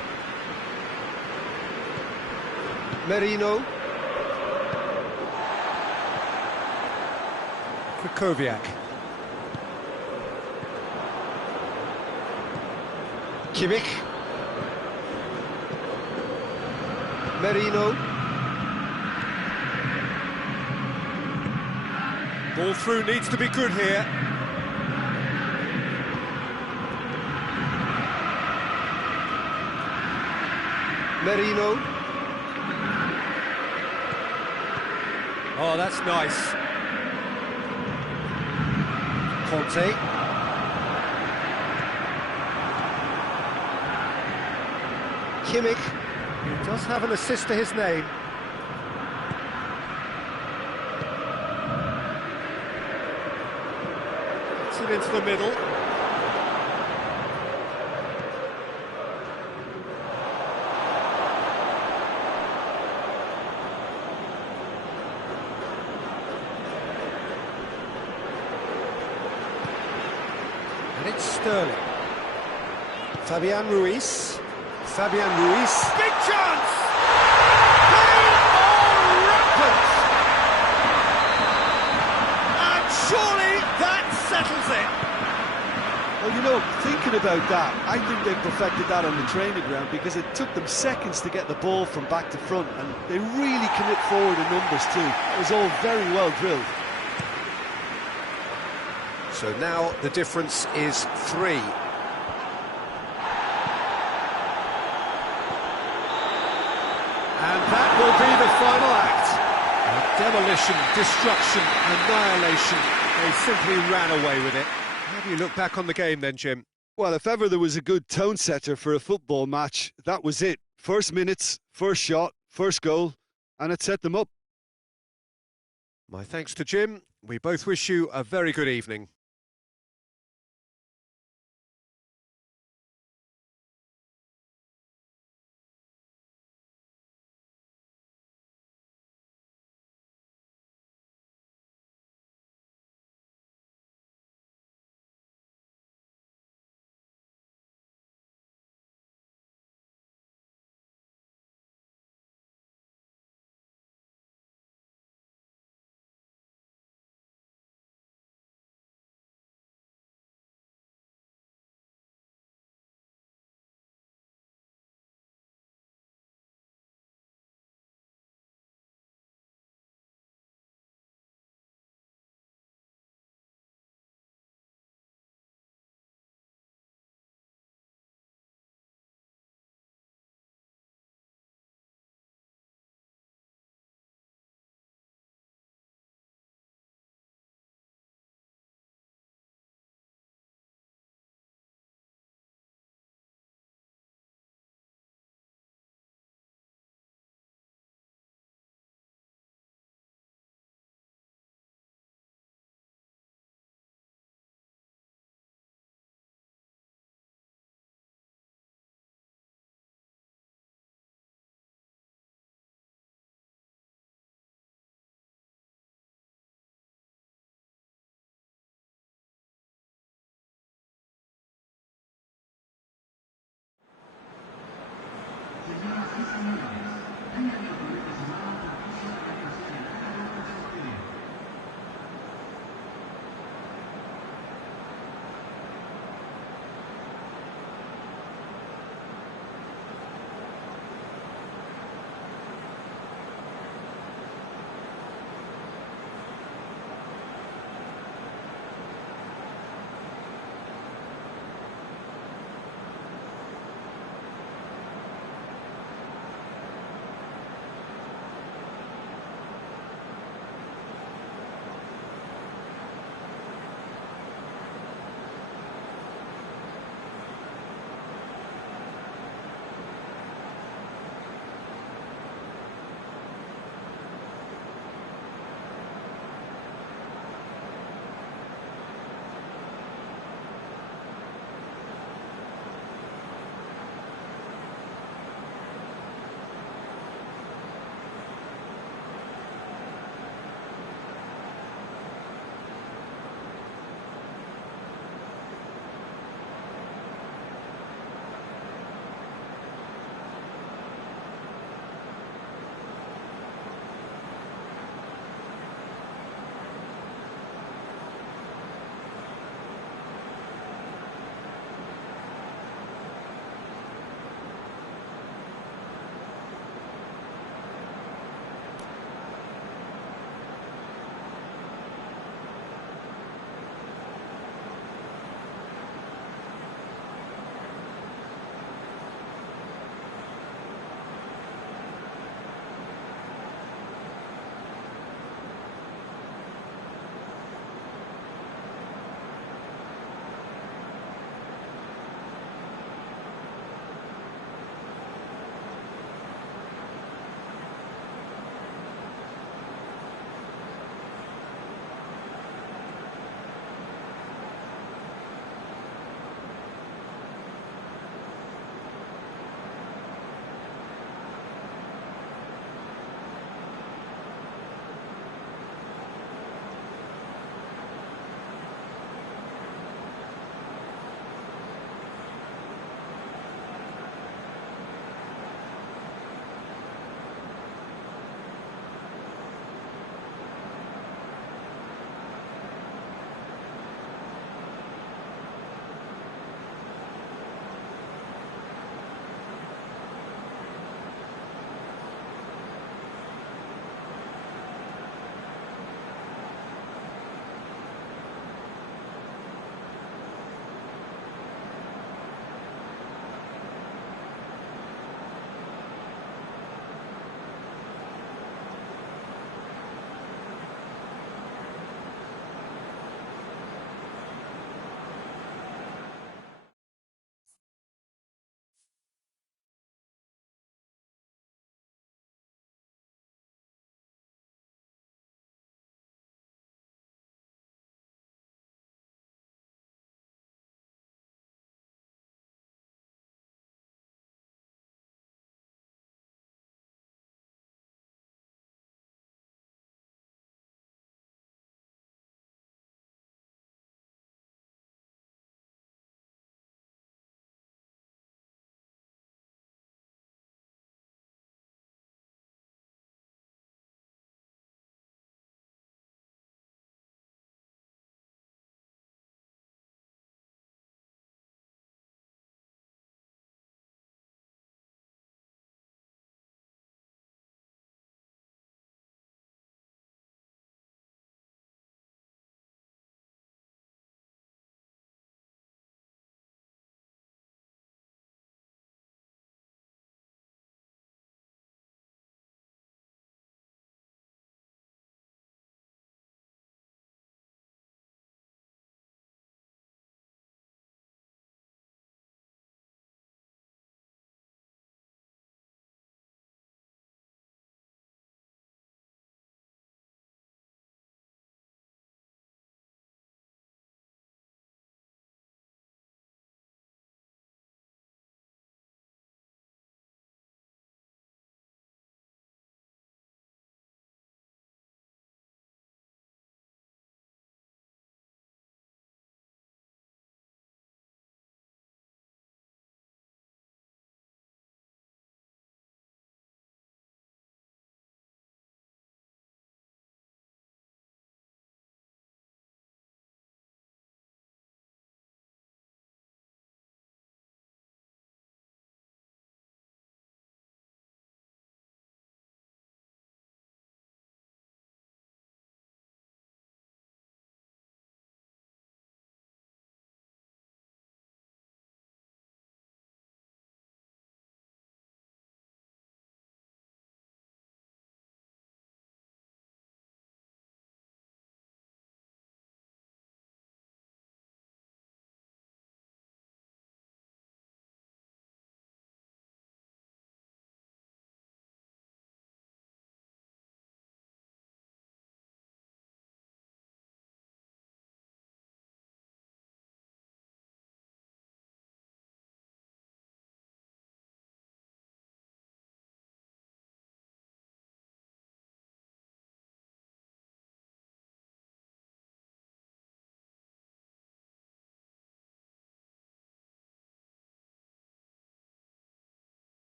Merino. Krychowiak. Kimmich. Merino. Ball through needs to be good here. Merino. Oh, that's nice. Conte. Kimmich. He does have an assist to his name. Gets it into the middle. And it's Sterling. Fabian Ruiz. Fabian Ruiz. Big chance! They are rampant! And surely that settles it. Well, you know, thinking about that, I think they perfected that on the training ground because it took them seconds to get the ball from back to front, and they really commit forward in numbers too. It was all very well drilled. So now the difference is 3. And that will be the final act. Demolition, destruction, annihilation. They simply ran away with it. How do you look back on the game then, Jim? Well, if ever there was a good tone setter for a football match, that was it. First minutes, first shot, first goal, and it set them up. My thanks to Jim. We both wish you a very good evening.